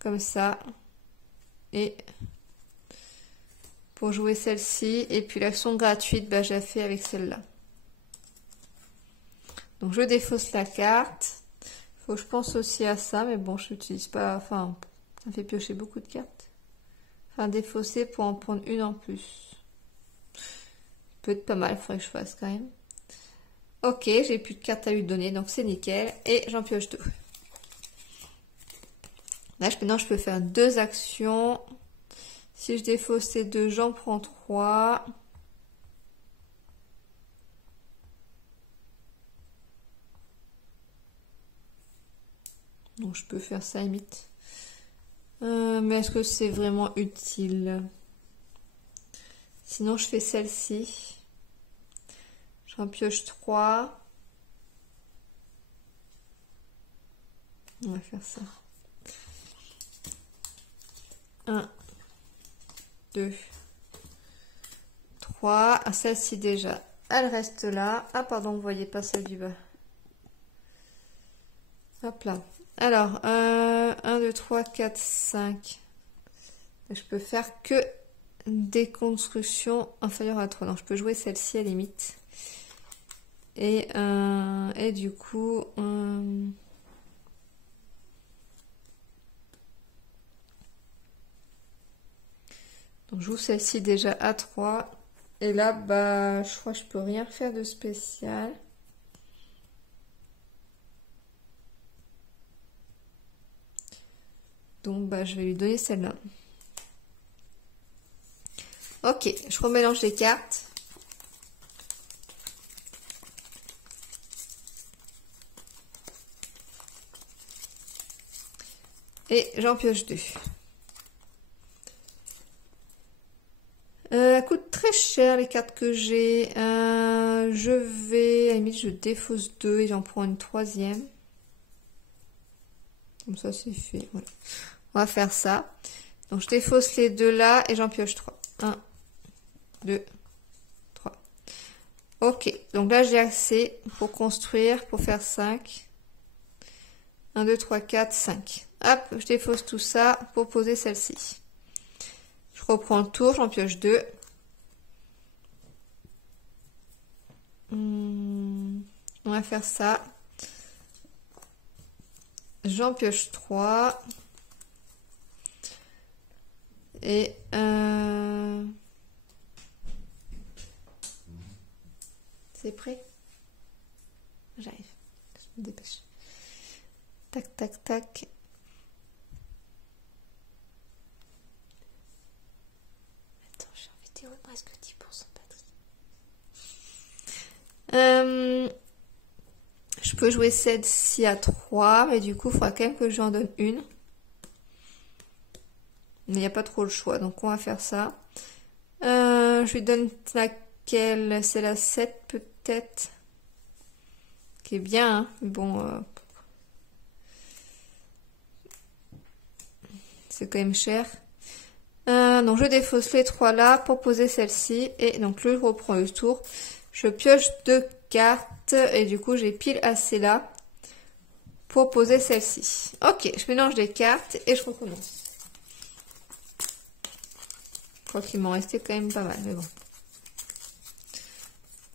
Comme ça. Et pour jouer celle-ci. Et puis l'action gratuite, bah, je la fais avec celle-là. Donc je défausse la carte. Faut que je pense aussi à ça, mais bon, je n'utilise pas. Enfin, ça fait piocher beaucoup de cartes. Enfin, défausser pour en prendre une en plus. Peut être pas mal, il faudrait que je fasse quand même. Ok, j'ai plus de cartes à lui donner, donc c'est nickel. Et j'en pioche 2. Là, maintenant, je peux faire 2 actions. Si je défausse ces 2, j'en prends 3. Donc, je peux faire ça limite. Mais est-ce que c'est vraiment utile? Sinon, je fais celle-ci. J'en pioche 3. On va faire ça. 1, 2, 3. Ah, celle-ci déjà, elle reste là. Ah, pardon, vous voyez pas celle du bas. Hop là. Alors, 1, 2, 3, 4, 5. Je peux faire que des constructions inférieures à 3. Donc, je peux jouer celle-ci à la limite. Et du coup... donc, je joue celle-ci déjà à 3. Et là, bah, je crois que je peux rien faire de spécial. Donc, bah, je vais lui donner celle-là. Ok, je remélange les cartes. Et j'en pioche 2. Elle coûte très cher les cartes que j'ai. Je vais, à la limite, je défausse 2 et j'en prends une 3e. Comme ça, c'est fait. Voilà. On va faire ça. Donc, je défausse les 2 là et j'en pioche 3. 1, 2, 3. Ok, donc là, j'ai assez pour construire, pour faire 5. 1, 2, 3, 4, 5. Hop, je défausse tout ça pour poser celle-ci. Je reprends le tour, j'en pioche 2. On va faire ça. j'en pioche 3. Et c'est prêt? J'arrive. Je me dépêche. Tac, tac, tac. Attends, j'ai en vidéo, presque 10% de batterie. Je peux jouer celle-ci à 3, mais du coup, il faudra quand même que j'en donne une. Mais il n'y a pas trop le choix, donc on va faire ça. Je lui donne laquelle? C'est la 7 peut-être. Qui est bien, hein. Bon, c'est quand même cher. Donc je défausse les 3 là pour poser celle-ci. Et donc là, je reprends le tour. Je pioche 2 cartes et du coup j'ai pile assez là pour poser celle-ci. Ok, je mélange les cartes et je recommence. Je crois qu'il m'en restait quand même pas mal, mais bon.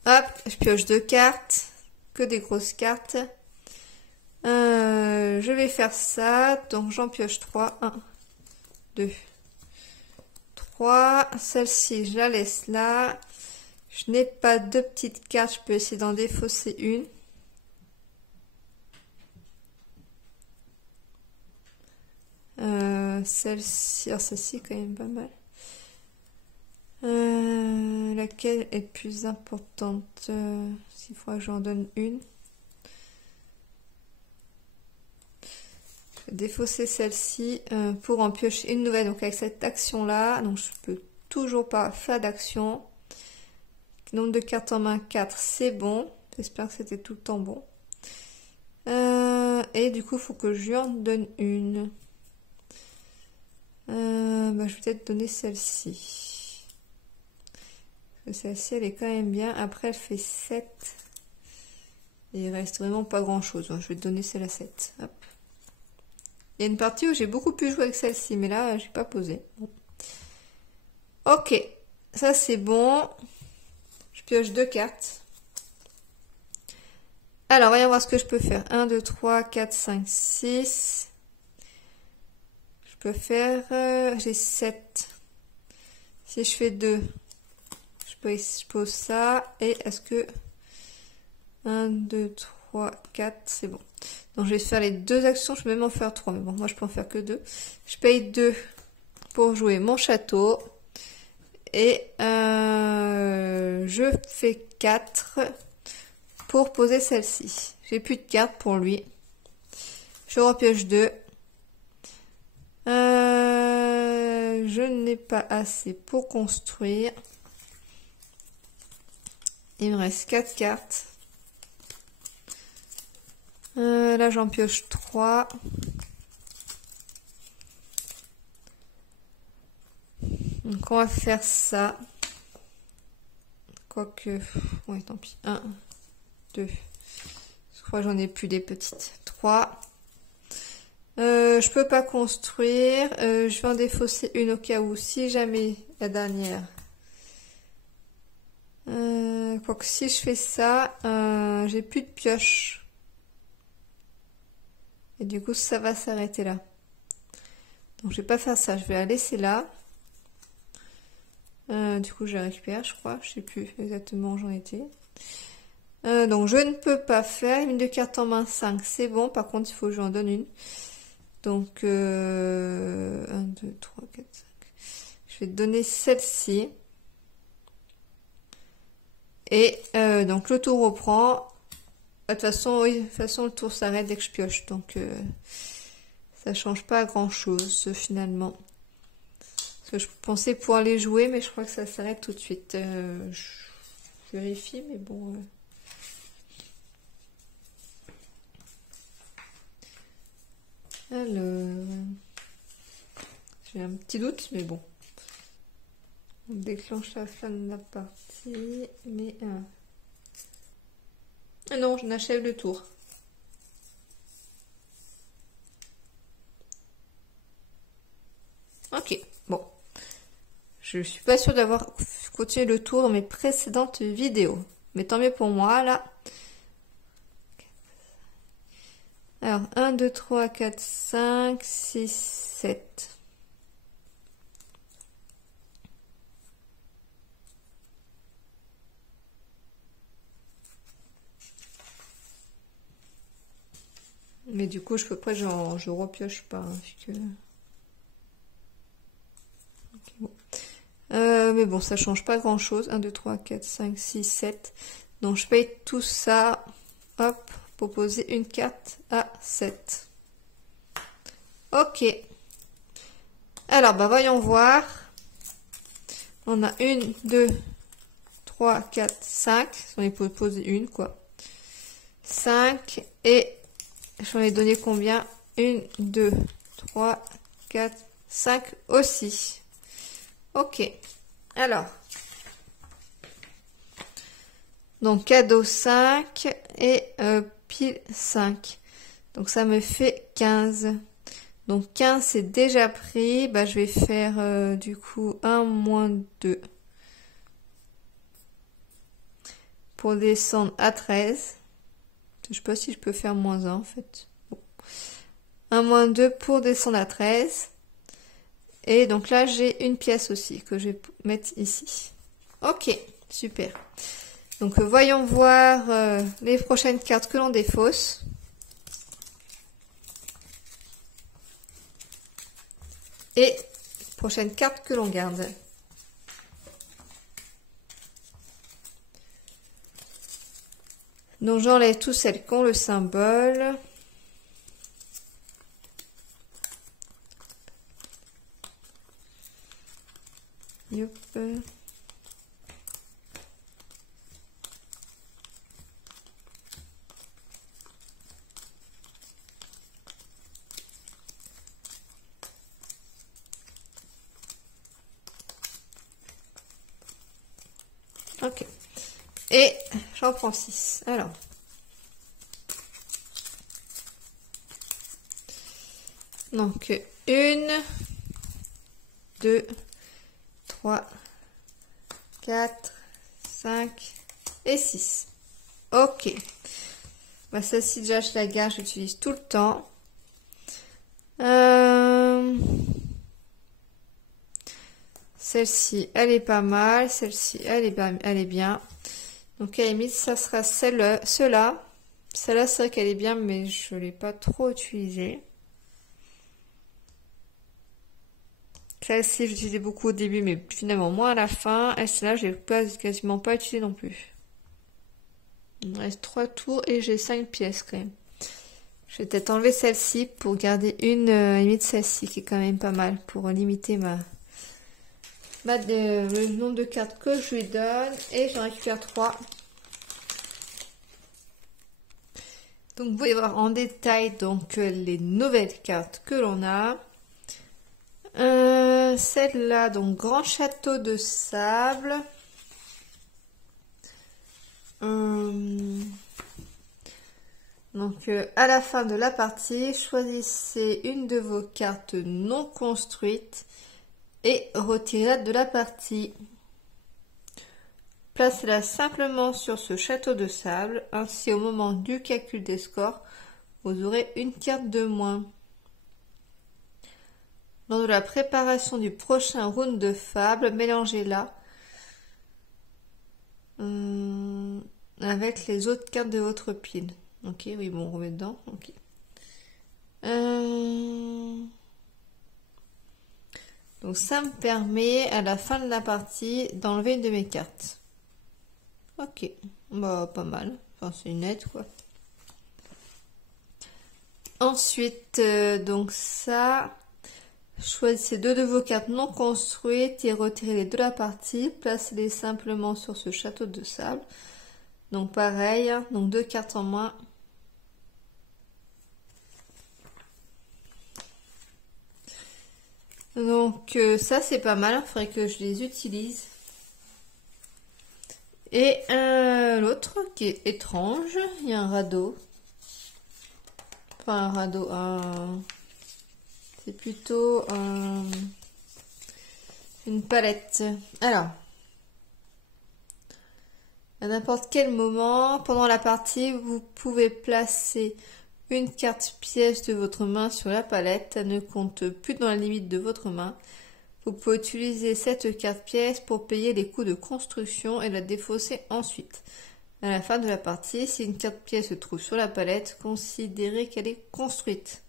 Hop, je pioche 2 cartes, que des grosses cartes. Je vais faire ça, donc j'en pioche 3. 1, 2, 3. Celle-ci, je la laisse là. Je n'ai pas de petites cartes, je peux essayer d'en défausser une. Celle-ci, alors celle-ci quand même pas mal. Laquelle est plus importante? S'il faudra que j'en donne une. Je vais défausser celle-ci pour en piocher une nouvelle. Donc avec cette action-là, donc je peux toujours pas faire d'action. Nombre de cartes en main 4, c'est bon. J'espère que c'était tout le temps bon. Et du coup, il faut que je lui en donne une. Je vais peut-être donner celle-ci. Celle-ci, elle est quand même bien. Après, elle fait 7. Et il reste vraiment pas grand-chose. Je vais te donner celle à 7. Hop. Il y a une partie où j'ai beaucoup pu jouer avec celle-ci, mais là, j'ai pas posé. Bon. Ok, ça c'est bon. Je pioche 2 cartes. Alors, voyons voir ce que je peux faire. 1, 2, 3, 4, 5, 6. Je peux faire... j'ai 7. Si je fais 2, je pose ça. Et est-ce que... 1, 2, 3, 4, c'est bon. Donc, je vais faire les 2 actions. Je peux même en faire 3. Mais bon, moi, je peux en faire que 2. Je paye 2 pour jouer mon château. Et je fais 4 pour poser celle-ci. J'ai plus de cartes pour lui. Je repioche 2. Je n'ai pas assez pour construire. Il me reste 4 cartes. Là, j'en pioche 3. Donc, on va faire ça. Quoique... Ouais, tant pis. 1, 2. Je crois que j'en ai plus des petites. 3. Je peux pas construire. Je vais en défausser une au cas où. Si jamais la dernière. Quoique si je fais ça, j'ai plus de pioche. Et du coup, ça va s'arrêter là. Donc, je vais pas faire ça. Je vais la laisser là. Du coup, je la récupère, je crois. Je sais plus exactement où j'en étais. Donc, je ne peux pas faire. Une de cartes en main 5, c'est bon. Par contre, il faut que je lui en donne une. Donc, 1, 2, 3, 4, 5. Je vais te donner celle-ci. Et donc, le tour reprend. De toute façon, oui, de toute façon, le tour s'arrête dès que je pioche. Donc, ça change pas grand-chose, finalement. Parce que je pensais pouvoir les jouer, mais je crois que ça s'arrête tout de suite. Je vérifie, mais bon... Alors... J'ai un petit doute, mais bon. On déclenche la fin de la partie, mais... Ah non, je n'achève le tour. Ok, bon. Je suis pas sûre d'avoir continué le tour dans mes précédentes vidéos. Mais tant mieux pour moi, là. Alors, Alors, 1, 2, 3, 4, 5, 6, 7. Mais du coup, je peux pas, je repioche pas. Hein, puisque... okay, bon. Mais bon, ça change pas grand chose. 1, 2, 3, 4, 5, 6, 7. Donc, je paye tout ça. Hop, pour poser une carte à 7. Ok. Alors, bah, voyons voir. On a 1, 2, 3, 4, 5. On est pour poser une, quoi. 5 et... J'en ai donné combien? 1, 2, 3, 4, 5 aussi. Ok. Alors. Donc, cadeau 5 et pile 5. Donc, ça me fait 15. Donc, 15, c'est déjà pris. Bah, je vais faire du coup 1 moins 2. Pour descendre à 13. Je sais pas si je peux faire moins 1 en fait. Bon. 1 moins 2 pour descendre à 13. Et donc là, j'ai une pièce aussi que je vais mettre ici. Ok, super. Donc voyons voir les prochaines cartes que l'on défausse. Et prochaine carte que l'on garde. Donc j'enlève toutes celles qui ont le symbole. Yep. Ok. Et j'en prends 6. Alors. Donc, 1, 2, 3, 4, 5 et 6. Ok. Bah, celle-ci, déjà, je la garde, j'utilise tout le temps. Celle-ci, elle est pas mal. Celle-ci, elle est bien. Donc, à la limite, ça sera celle-là. Celle-là, c'est vrai qu'elle est bien, mais je ne l'ai pas trop utilisée. Celle-ci, j'utilisais beaucoup au début, mais finalement moins à la fin. Et celle-là, je l'ai quasiment pas utilisée non plus. Il me reste 3 tours et j'ai 5 pièces quand même. Je vais peut-être enlever celle-ci pour garder une limite celle-ci qui est quand même pas mal pour limiter le nombre de cartes que je lui donne. Et j'en récupère 3. Donc vous pouvez voir en détail donc les nouvelles cartes que l'on a. Celle-là, donc Grand Château de Sable. Donc à la fin de la partie, choisissez une de vos cartes non construites et retirez-la de la partie. Placez-la simplement sur ce château de sable, ainsi au moment du calcul des scores, vous aurez une carte de moins. Lors de la préparation du prochain round de Fable, mélangez-la avec les autres cartes de votre pile. Ok, oui, bon, on remet dedans. Ok. Donc ça me permet à la fin de la partie d'enlever une de mes cartes. Ok, bah pas mal. Enfin, c'est net quoi. Ensuite, donc ça, choisissez deux de vos cartes non construites et retirez-les de la partie. Placez-les simplement sur ce château de sable. Donc pareil, donc 2 cartes en moins. Donc ça c'est pas mal, il faudrait que je les utilise. Et l'autre qui est étrange, il y a un radeau. Enfin un radeau, c'est plutôt une palette. Alors, à n'importe quel moment, pendant la partie, vous pouvez placer une carte pièce de votre main sur la palette. Elle ne compte plus dans la limite de votre main. Vous pouvez utiliser cette carte pièce pour payer les coûts de construction et la défausser ensuite. À la fin de la partie, si une carte pièce se trouve sur la palette, considérez qu'elle est construite.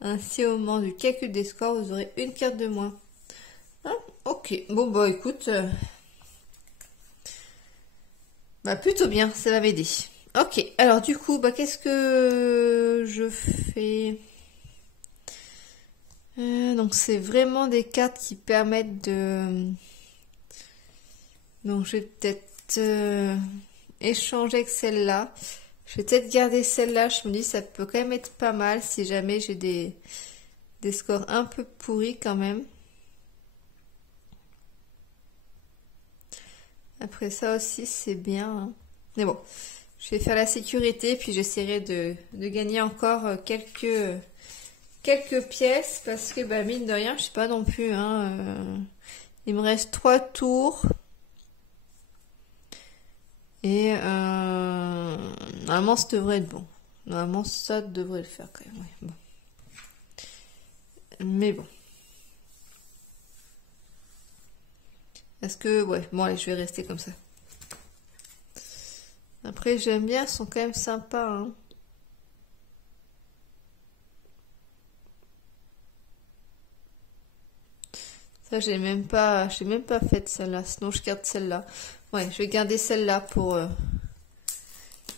Ainsi, au moment du calcul des scores, vous aurez une carte de moins. Hein, ok, bon bah écoute, bah plutôt bien, ça va m'aider. Ok, alors du coup, bah qu'est-ce que je fais? Donc c'est vraiment des cartes qui permettent de... Donc je vais peut-être échanger avec celle-là. Je vais peut-être garder celle-là, je me dis ça peut quand même être pas mal si jamais j'ai des scores un peu pourris quand même. Après ça aussi c'est bien, hein. Mais bon, je vais faire la sécurité puis j'essaierai de gagner encore quelques pièces parce que bah mine de rien je sais pas non plus, hein, il me reste 3 tours et normalement ça devrait être bon, normalement ça devrait le faire quand même, ouais, bon. Mais bon, est-ce que ouais, bon allez je vais rester comme ça. Après j'aime bien, elles sont quand même sympas, hein. Ça, j'ai même pas fait celle-là, sinon je garde celle-là. Ouais, je vais garder celle-là pour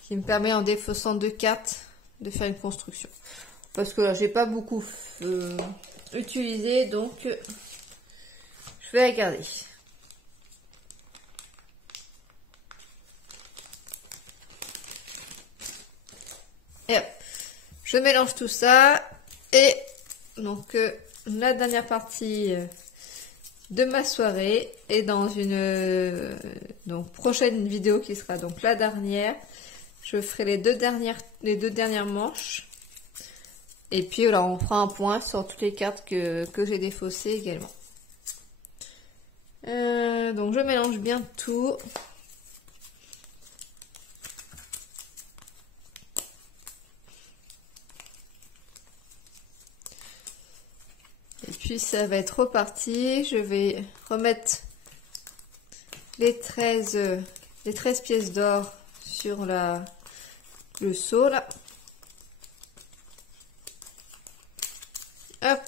qui me permet en défaussant 2 cartes de faire une construction. Parce que là, j'ai pas beaucoup utilisé, donc je vais la garder. Et hop, je mélange tout ça et donc la dernière partie de ma soirée et dans une donc prochaine vidéo qui sera donc la dernière, je ferai les deux dernières manches et puis là on fera un point sur toutes les cartes que j'ai défaussées également. Donc je mélange bien tout. Et puis ça va être reparti. Je vais remettre les 13 pièces d'or sur le seau là. Hop.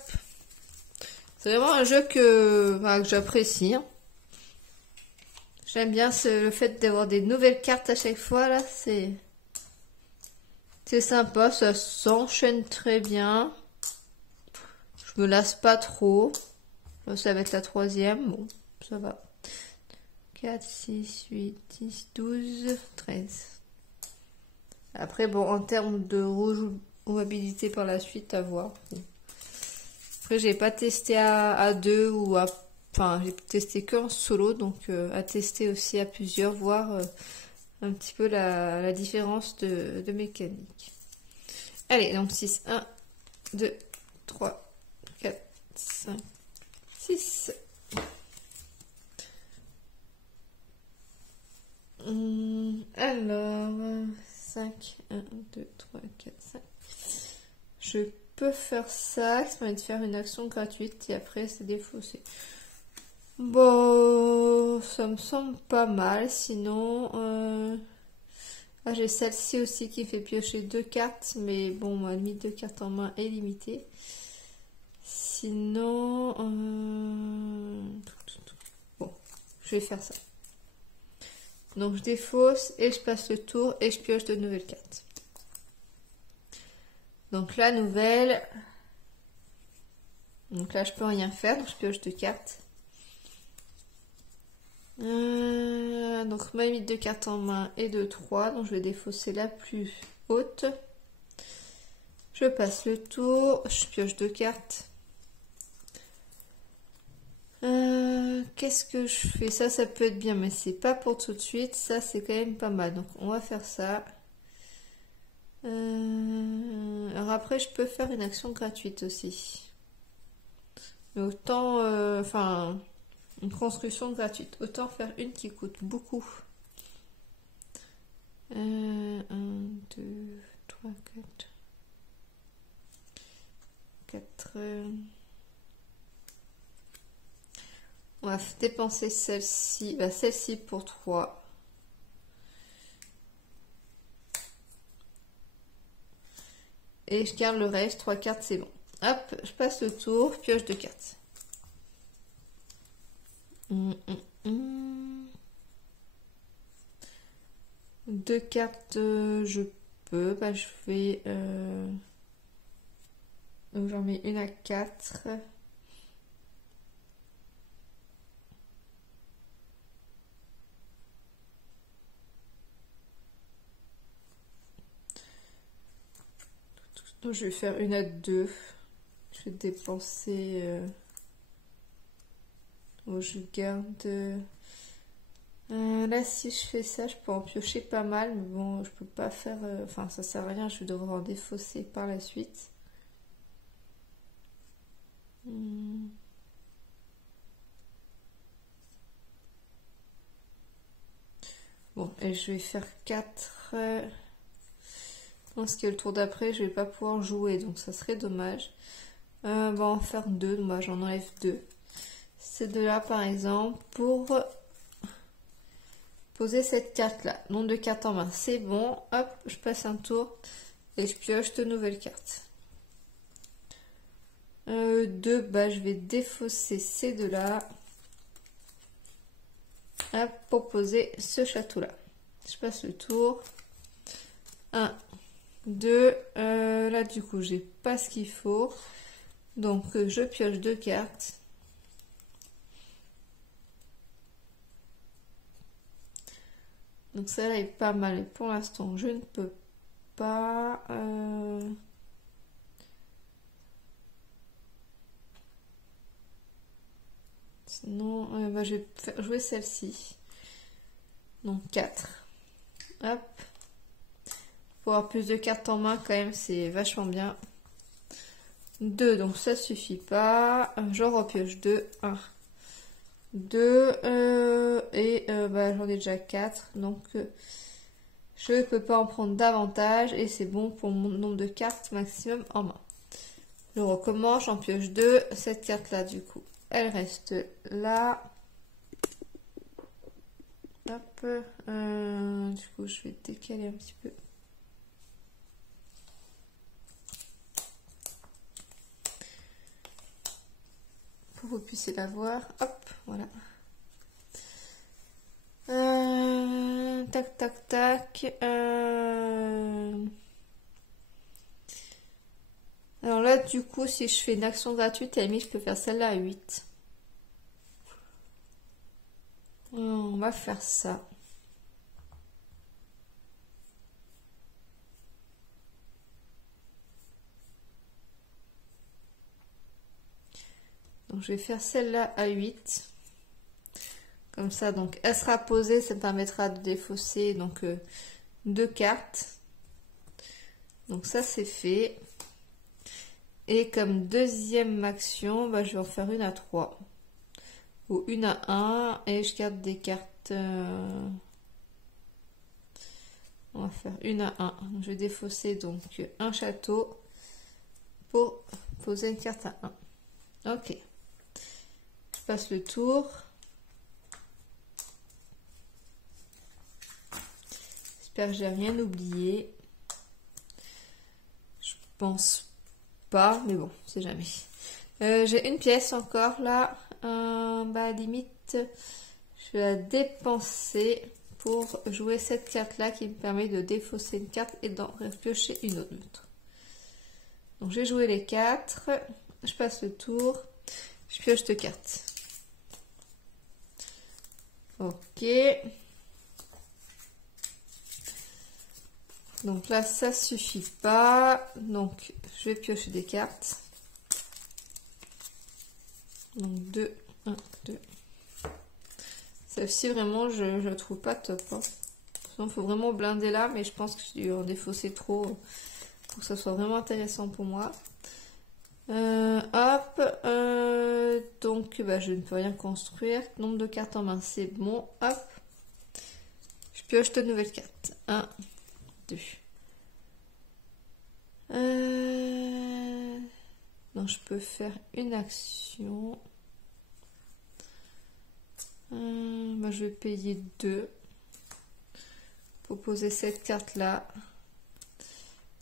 C'est vraiment un jeu que j'apprécie, hein. J'aime bien le fait d'avoir des nouvelles cartes à chaque fois là. C'est sympa, ça s'enchaîne très bien. Je me lasse pas trop. Là, ça va être la 3e. Bon, ça va. 4, 6, 8, 10, 12, 13. Après, bon, en termes de rejouabilité par la suite, à voir. Bon. Après, j'ai pas testé à 2 ou à... Enfin, j'ai testé que en solo, donc à tester aussi à plusieurs, voir un petit peu la différence de mécanique. Allez, donc 6, 1, 2, 3, 4, 5, 6. Alors, 5, 1, 2, 3, 4, 5. Je peux faire ça, ça permet de faire une action gratuite et après c'est défaussé. Bon, ça me semble pas mal, sinon... Ah, j'ai celle-ci aussi qui fait piocher 2 cartes, mais bon, ma limite de cartes en main est limitée. Sinon... Bon, je vais faire ça. Donc je défausse et je passe le tour et je pioche de nouvelles cartes. Donc la nouvelle... Donc là je peux rien faire, donc je pioche 2 cartes. Donc ma limite de cartes en main est de 3, donc je vais défausser la plus haute. Je passe le tour, je pioche 2 cartes. Qu'est-ce que je fais? Ça peut être bien, mais c'est pas pour tout de suite. Ça, c'est quand même pas mal. Donc, on va faire ça. Alors après, je peux faire une action gratuite aussi. Mais autant... Enfin, une construction gratuite. Autant faire une qui coûte beaucoup. 1, 2, 3, 4... On va dépenser celle-ci. Bah, celle-ci pour 3. Et je garde le reste. 3 cartes, c'est bon. Hop, je passe le tour. Pioche 2 cartes. 2 cartes, je peux. Bah, je fais... Donc j'en mets une à 4. Donc je vais faire une à 2. Je vais dépenser... Oh, je garde... là, si je fais ça, je peux en piocher pas mal, mais bon, je peux pas faire... Enfin, ça sert à rien, je vais devoir en défausser par la suite. Bon, et je vais faire 4... Je pense que le tour d'après, je vais pas pouvoir jouer, donc ça serait dommage. On va en faire 2, moi j'en enlève 2. Ces deux-là, par exemple, pour poser cette carte-là. Nombre de cartes en main, c'est bon. Hop, je passe un tour et je pioche de nouvelles cartes. 2, bah, je vais défausser ces deux-là. Hop, pour poser ce château-là. Je passe le tour. 1, 2. Là, du coup, j'ai pas ce qu'il faut. Donc, je pioche 2 cartes. Donc celle-là est pas mal. Et pour l'instant, je ne peux pas... Sinon, bah, je vais faire jouer celle-ci. Donc 4. Hop. Pour avoir plus de cartes en main, quand même, c'est vachement bien. 2, donc ça suffit pas. Je repioche 2. 1. 2 et bah, j'en ai déjà 4, donc je ne peux pas en prendre davantage et c'est bon pour mon nombre de cartes maximum en main. Je recommence, j'en pioche 2. Cette carte là, du coup, elle reste là. Hop, du coup, je vais décaler un petit peu. Pour que vous puissiez la voir. Hop, voilà. Tac, tac, tac. Alors là, du coup, si je fais une action gratuite, à la limite, je peux faire celle-là à 8. On va faire ça. Donc, je vais faire celle-là à 8. Comme ça, donc, elle sera posée. Ça me permettra de défausser donc 2 cartes. Donc, ça, c'est fait. Et comme deuxième action, bah, je vais en faire une à 3. Ou une à 1. Et je garde des cartes... On va faire une à 1. Donc, je vais défausser donc un château pour poser une carte à 1. Ok. Je passe le tour. J'espère que j'ai rien oublié. Je pense pas, mais bon, c'est jamais. J'ai une pièce encore là. Bah, limite, je vais la dépenser pour jouer cette carte là qui me permet de défausser une carte et d'en piocher une autre. Donc j'ai joué les 4. Je passe le tour. Je pioche 2 cartes. Ok. Donc là, ça suffit pas. Donc, je vais piocher des cartes. Donc 2, 1, 2. Celle-ci, vraiment, je ne trouve pas top. Hein. Il faut vraiment blinder là, mais je pense que j'ai dû en défausser trop pour que ça soit vraiment intéressant pour moi. Hop. Donc, bah, je ne peux rien construire. Nombre de cartes en main, c'est bon. Hop. Je pioche de nouvelles cartes. 1, 2. Non, je peux faire une action. Bah, je vais payer 2 pour poser cette carte là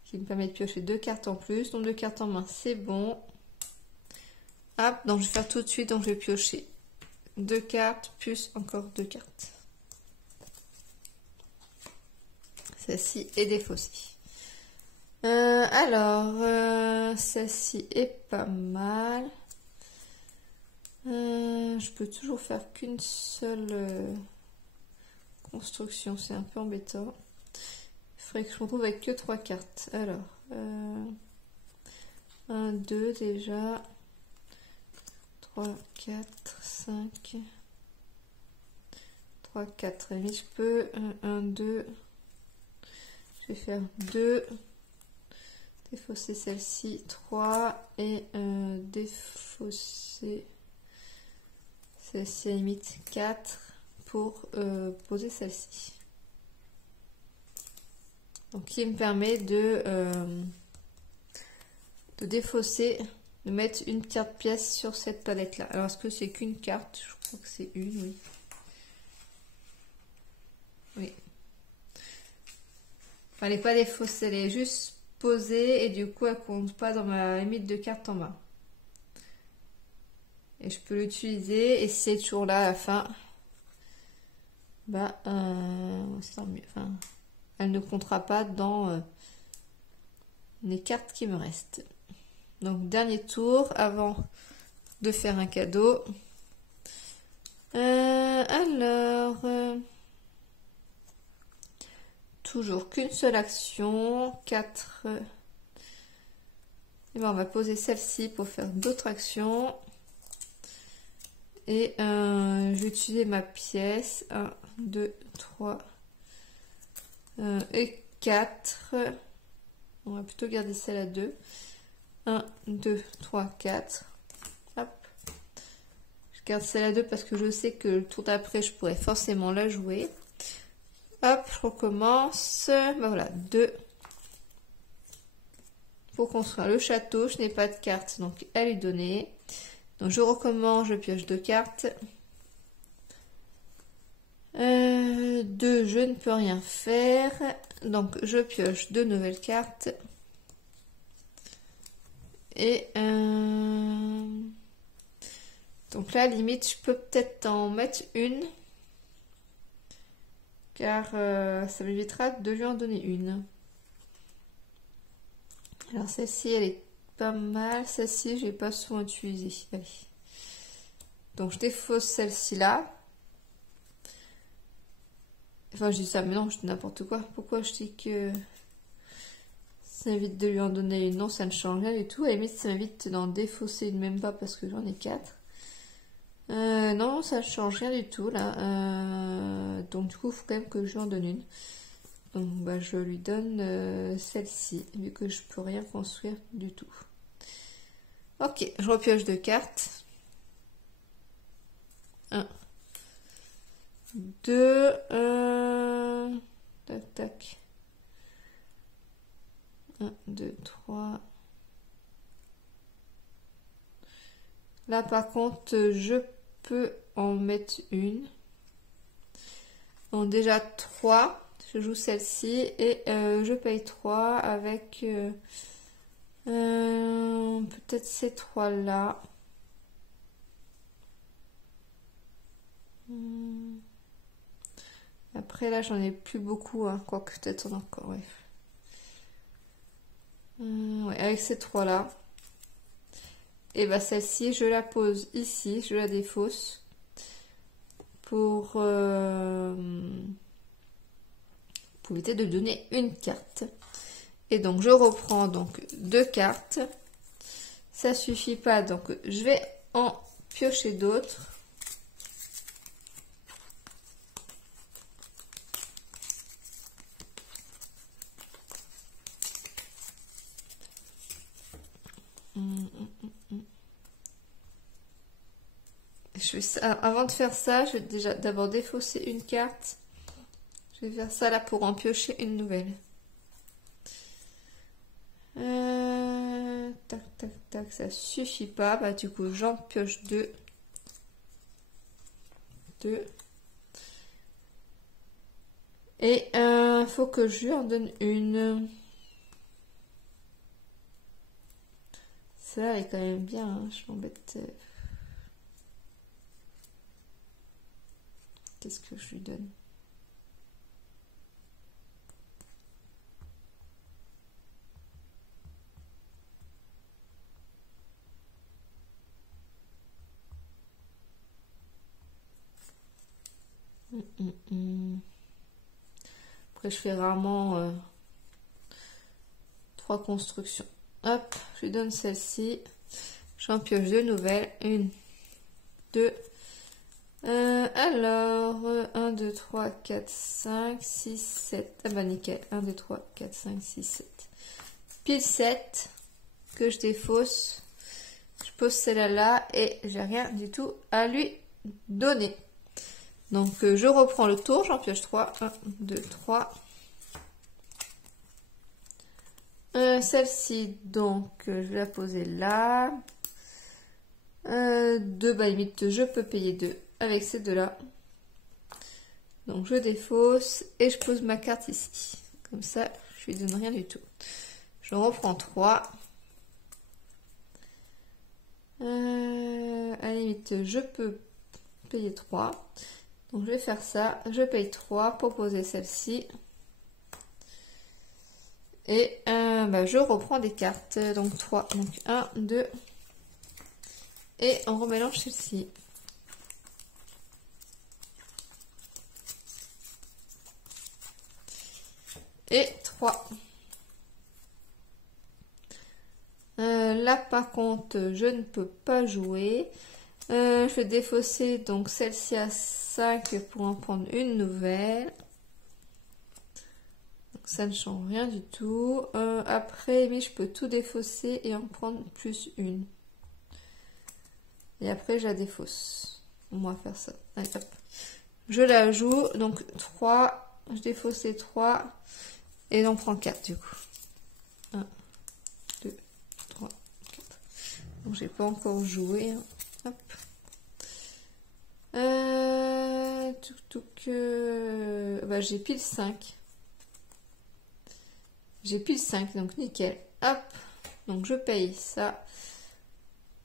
qui me permet de piocher 2 cartes en plus. Donc 2 cartes en main, c'est bon. Hop, donc je vais faire tout de suite. Donc je vais piocher 2 cartes plus encore 2 cartes. Celle-ci est défaussée. Alors, celle-ci est pas mal. Je peux toujours faire qu'une seule construction, c'est un peu embêtant. Il faudrait que je me retrouve avec que 3 cartes. Alors, 1, 2 déjà. 3, 4, 5. 3, 4. Et je peux 1, 2. Je vais faire 2. Défausser celle-ci, 3. Et défausser celle-ci à limite 4 pour poser celle-ci. Donc qui me permet de défausser, de mettre une carte pièce sur cette palette là. Alors est-ce que c'est qu'une carte? Je crois que c'est une, oui. Oui. Enfin, elle n'est pas défaussée, elle est juste posée et du coup elle compte pas dans ma limite de cartes en main. Et je peux l'utiliser et si c'est toujours là à la fin, bah c'est mieux. Enfin, elle ne comptera pas dans les cartes qui me restent. Donc dernier tour avant de faire un cadeau. Alors, toujours qu'une seule action, 4. Et ben on va poser celle-ci pour faire d'autres actions. Et je vais utiliser ma pièce. 1, 2, 3 et 4. On va plutôt garder celle à 2. 1, 2, 3, 4. Hop. Je garde celle à 2 parce que je sais que le tour d'après, je pourrais forcément la jouer. Hop, je recommence. Ben voilà, 2. Pour construire le château, je n'ai pas de carte, donc elle est donnée. Donc je recommence, je pioche 2 cartes. 2, je ne peux rien faire. Donc je pioche 2 nouvelles cartes. Et donc là, limite, je peux peut-être en mettre une. Car ça m'évitera de lui en donner une. Alors celle-ci, elle est pas mal. Celle-ci, je n'ai pas souvent utilisée. Allez. Donc je défausse celle-ci là. Enfin, je dis ça, mais non, je dis n'importe quoi. Pourquoi je dis que ça m'évite de lui en donner une? Non, ça ne change rien du tout. À la limite, ça m'évite d'en défausser une, même pas parce que j'en ai 4. Non, ça ne change rien du tout là. Donc du coup, il faut quand même que je lui en donne une. Donc bah, je lui donne celle-ci, vu que je peux rien construire du tout. Ok, je repioche 2 cartes. 1, 2, tac, tac. 1, 2, 3. Là, par contre, je peux en mettre une. Donc déjà 3. Je joue celle-ci et je paye 3 avec peut-être ces 3 là. Après là j'en ai plus beaucoup, hein, quoique peut-être encore, ouais. Ouais, avec ces 3 là. Et bah celle-ci je la pose ici, je la défausse pour éviter de donner une carte. Et donc je reprends donc 2 cartes. Ça suffit pas, donc je vais en piocher d'autres. Je fais ça, avant de faire ça, je vais déjà d'abord défausser une carte. Je vais faire ça là pour en piocher une nouvelle. Tac, tac, tac, ça suffit pas. Bah, du coup, j'en pioche 2. 2. Et faut que je lui en donne une. Ça, elle est quand même bien, hein, je m'embête. Qu'est-ce que je lui donne? Après, je fais rarement 3 constructions. Hop, je lui donne celle-ci. J'en pioche 2 nouvelles. 1, 2. Alors, 1, 2, 3, 4, 5, 6, 7. Ah bah nickel. 1, 2, 3, 4, 5, 6, 7. Pile 7 que je défausse. Je pose celle-là là et j'ai rien du tout à lui donner. Donc, je reprends le tour. J'en pioche 3. 1, 2, 3. Celle-ci, donc, je vais la poser là. 2, bah limite, je peux payer 2 avec ces deux-là. Donc, je défausse et je pose ma carte ici. Comme ça, je lui donne rien du tout. Je reprends 3. À la limite, je peux payer 3. Donc, je vais faire ça. Je paye 3 pour poser celle-ci. Et bah, je reprends des cartes. Donc, 3. Donc, 1, 2. Et on remélange celle-ci. Et 3. Là, par contre, je ne peux pas jouer. Je vais défausser donc celle-ci à 5 pour en prendre une nouvelle. Donc, ça ne change rien du tout. Après, oui, je peux tout défausser et en prendre plus une. Et après, je la défausse. On va faire ça. Allez, hop. Je la joue. Donc, 3. Je défausse les 3. Et j'en prends 4 du coup. 1, 2, 3, 4. Donc, j'ai pas encore joué. Hein. Hop. Bah, j'ai pile 5. J'ai pile 5, donc nickel. Hop. Donc, je paye ça.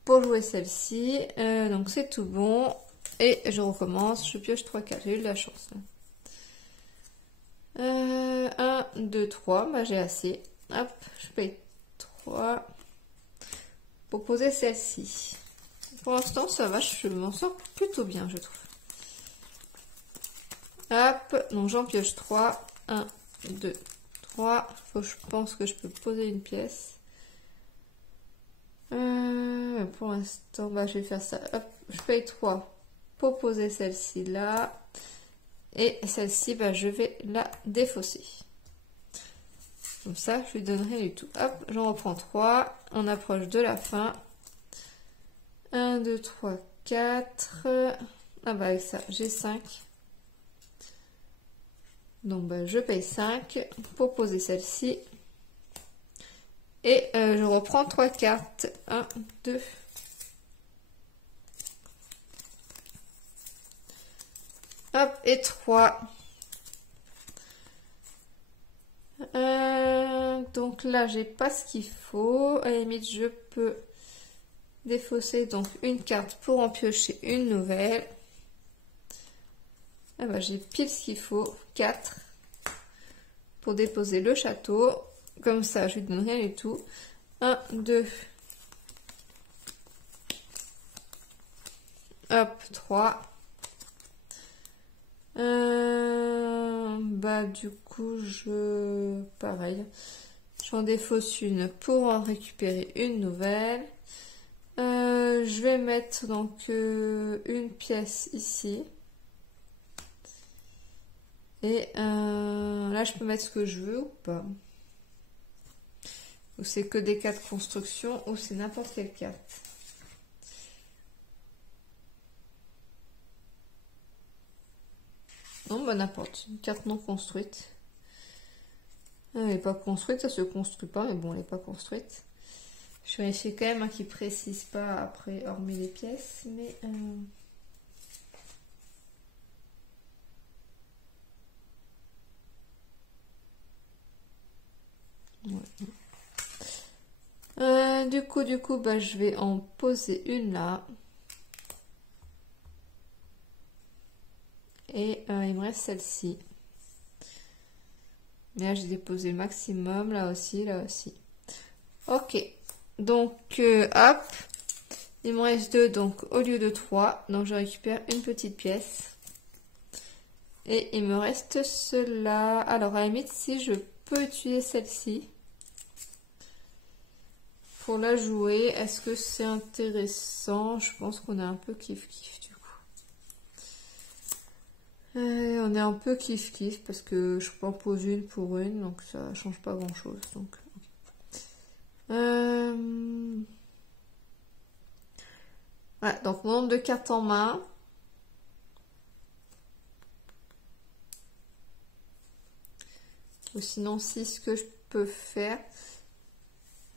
Pour jouer celle-ci, donc c'est tout bon. Et je recommence, je pioche 3 cartes, j'ai eu de la chance. 1, 2, 3, bah j'ai assez. Hop, je paye 3 pour poser celle-ci. Pour l'instant, ça va, je m'en sors plutôt bien, je trouve. Hop, donc j'en pioche 3. 1, 2, 3. Je pense que je peux poser une pièce. Pour l'instant, bah, je vais faire ça. Hop, je paye 3 pour poser celle-ci là. Et celle-ci, bah, je vais la défausser. Comme ça, je lui donnerai du tout. Hop, j'en reprends 3. On approche de la fin. 1, 2, 3, 4. Ah bah avec ça, j'ai 5. Donc bah, je paye 5 pour poser celle-ci. Et je reprends 3 cartes. 1, 2. Hop, et 3. Donc là, j'ai pas ce qu'il faut. À la limite, je peux défausser donc une carte pour en piocher une nouvelle. Ah bah, j'ai pile ce qu'il faut. 4 pour déposer le château. Comme ça, je lui donne rien du tout. 1, 2. Hop, 3. Bah du coup, pareil. J'en défausse une pour en récupérer une nouvelle. Je vais mettre donc une pièce ici. Et là, je peux mettre ce que je veux ou pas. Ou c'est que des cartes construction ou c'est n'importe quelle carte. Non, bah n'importe. Une carte non construite. Elle n'est pas construite, ça se construit pas, mais bon, elle n'est pas construite. Je vérifie quand même qu'il ne précise pas après, hormis les pièces, mais... Ouais. Du coup, bah, je vais en poser une là. Et il me reste celle-ci. Là, j'ai déposé le maximum, là aussi, là aussi. Ok. Donc, hop. Il me reste 2, donc au lieu de 3. Donc, je récupère une petite pièce. Et il me reste cela. Alors, à la limite, si je peux utiliser celle-ci pour la jouer, est-ce que c'est intéressant? Je pense qu'on est un peu kiff-kiff du coup. On est un peu kiff-kiff parce que je peux en poser une pour une, donc ça change pas grand-chose. Donc, voilà, donc mon nombre de cartes en main. Ou sinon, si ce que je peux faire,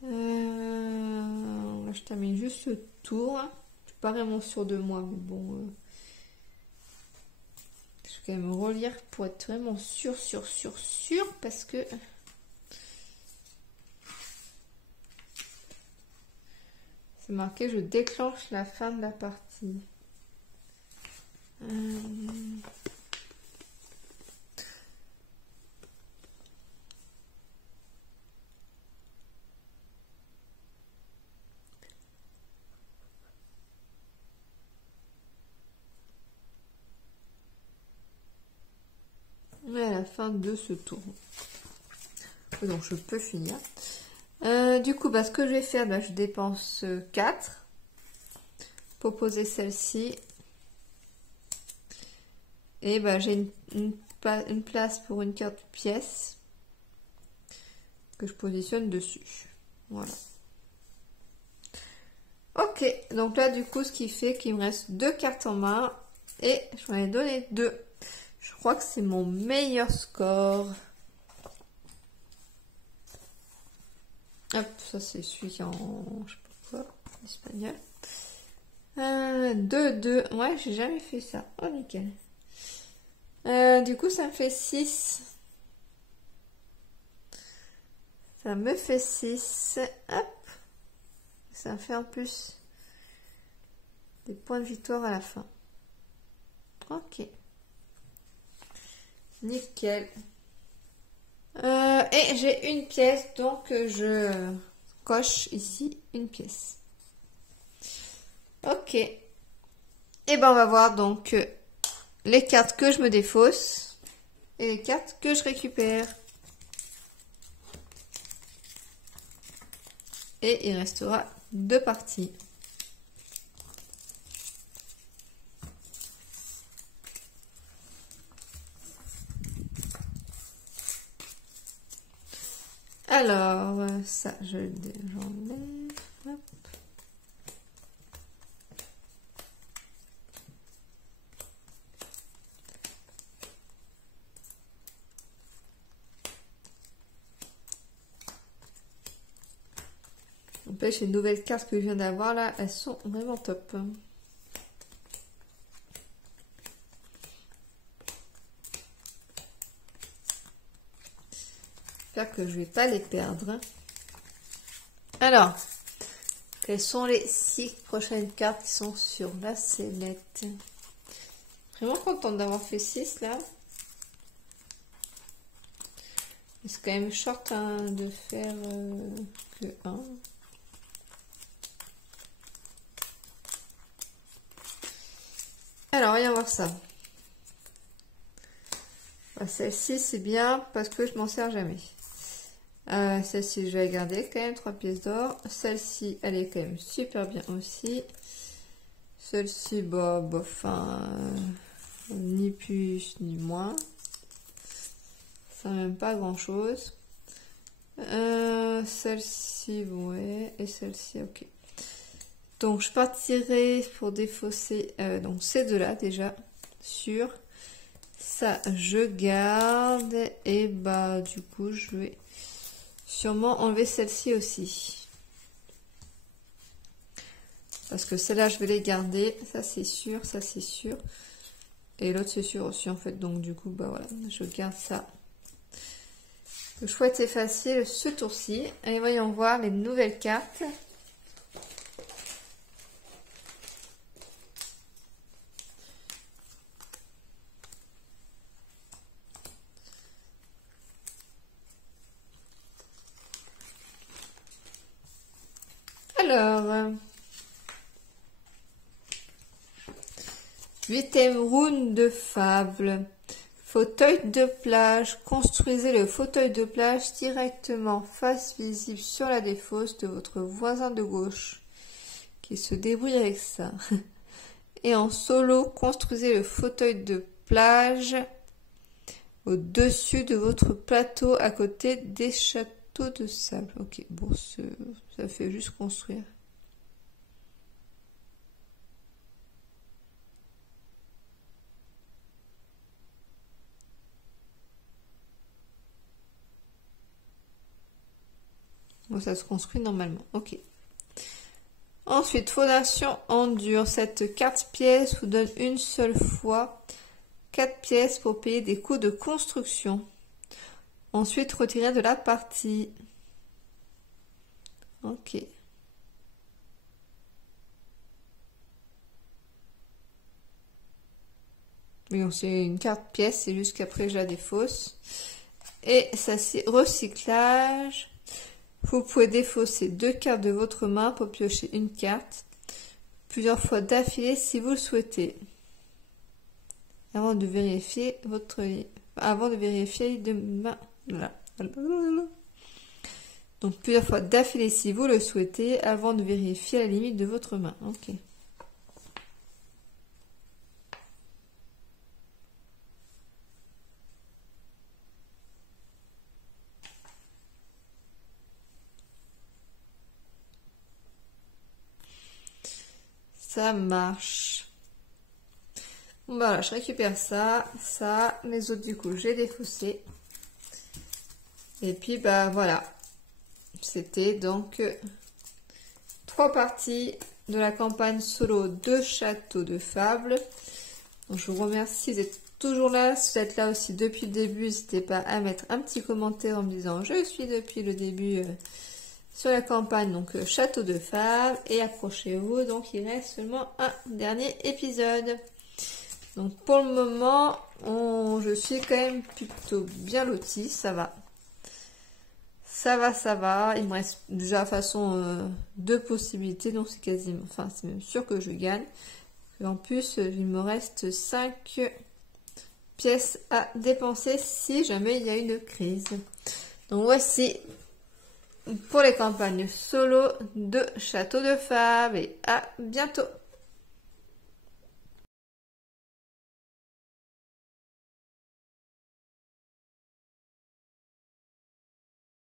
je termine juste le tour. Je suis pas vraiment sûre de moi, mais bon, je vais quand même relire pour être vraiment sûre, parce que c'est marqué, je déclenche la fin de la partie. À la fin de ce tour. Donc je peux finir. Du coup, bah, ce que je vais faire, bah, je dépense 4 pour poser celle-ci. Et bah, j'ai une place pour une carte pièce que je positionne dessus. Voilà. Ok, donc là du coup ce qui fait qu'il me reste 2 cartes en main et je m'en ai donné 2. Je crois que c'est mon meilleur score. Hop, ça c'est celui qui est en, je sais pas quoi, espagnol. 2, 2, ouais, j'ai jamais fait ça. Oh, nickel. Du coup, ça me fait 6. Ça me fait 6. Hop. Ça me fait en plus des points de victoire à la fin. Ok. Nickel. Et j'ai une pièce, donc je coche ici une pièce. Ok. Et ben on va voir donc les cartes que je me défausse et les cartes que je récupère. Et il restera 2 parties. Alors, ça, j'enlève. Hop. N'empêche, les nouvelles cartes que je viens d'avoir là, elles sont vraiment top. J'espère que je vais pas les perdre. Alors, quelles sont les 6 prochaines cartes qui sont sur la sellette? Vraiment contente d'avoir fait 6 là. C'est quand même short hein, de faire que 1. Alors, voyons voir ça. Celle-ci, c'est bien parce que je m'en sers jamais. Celle-ci, je vais la garder quand même, 3 pièces d'or. Celle-ci, elle est quand même super bien aussi. Celle-ci, bah, enfin, ni plus ni moins. Ça même pas grand-chose. Celle-ci, ouais, et celle-ci, ok. Donc, je partirai pour défausser donc ces deux-là déjà, sûr. Ça, je garde. Et bah, du coup, je vais sûrement enlever celle-ci aussi. Parce que celle-là, je vais les garder. Ça, c'est sûr, ça, c'est sûr. Et l'autre, c'est sûr aussi, en fait. Donc, du coup, bah voilà, je garde ça. Le choix était facile ce tour-ci. Allez, voyons voir les nouvelles cartes. Alors, 8e round de fable. Fauteuil de plage. Construisez le fauteuil de plage directement face visible sur la défausse de votre voisin de gauche qui se débrouille avec ça. Et en solo, construisez le fauteuil de plage au-dessus de votre plateau à côté des châteaux de sable. Ok, bon, ça fait juste construire. Bon, ça se construit normalement. Ok. Ensuite, fondation en dur. Cette carte pièce vous donne une seule fois 4 pièces pour payer des coûts de construction. Ensuite, retirez de la partie. Ok. Oui, c'est une carte pièce, c'est juste qu'après je la défausse. Et ça, c'est recyclage. Vous pouvez défausser 2 cartes de votre main pour piocher une carte plusieurs fois d'affilée si vous le souhaitez. Avant de vérifier de main. Voilà. Donc plusieurs fois d'affilée si vous le souhaitez avant de vérifier la limite de votre main. Ok. Ça marche. Bon, bah voilà, je récupère ça, les autres du coup j'ai défaussé. Et puis bah voilà, c'était donc 3 parties de la campagne solo de Château de Fable. Donc, je vous remercie d'être toujours là. Si vous êtes là aussi depuis le début, n'hésitez pas à mettre un petit commentaire en me disant je suis depuis le début sur la campagne, donc Château de Fable, et accrochez-vous, donc il reste seulement un dernier épisode. Donc pour le moment, je suis quand même plutôt bien lotie, ça va. Ça va, il me reste déjà de façon 2 possibilités, donc c'est quasiment, enfin c'est même sûr que je gagne. Et en plus, il me reste 5 pièces à dépenser si jamais il y a une crise. Donc voici pour les campagnes solo de Château de Fable et à bientôt.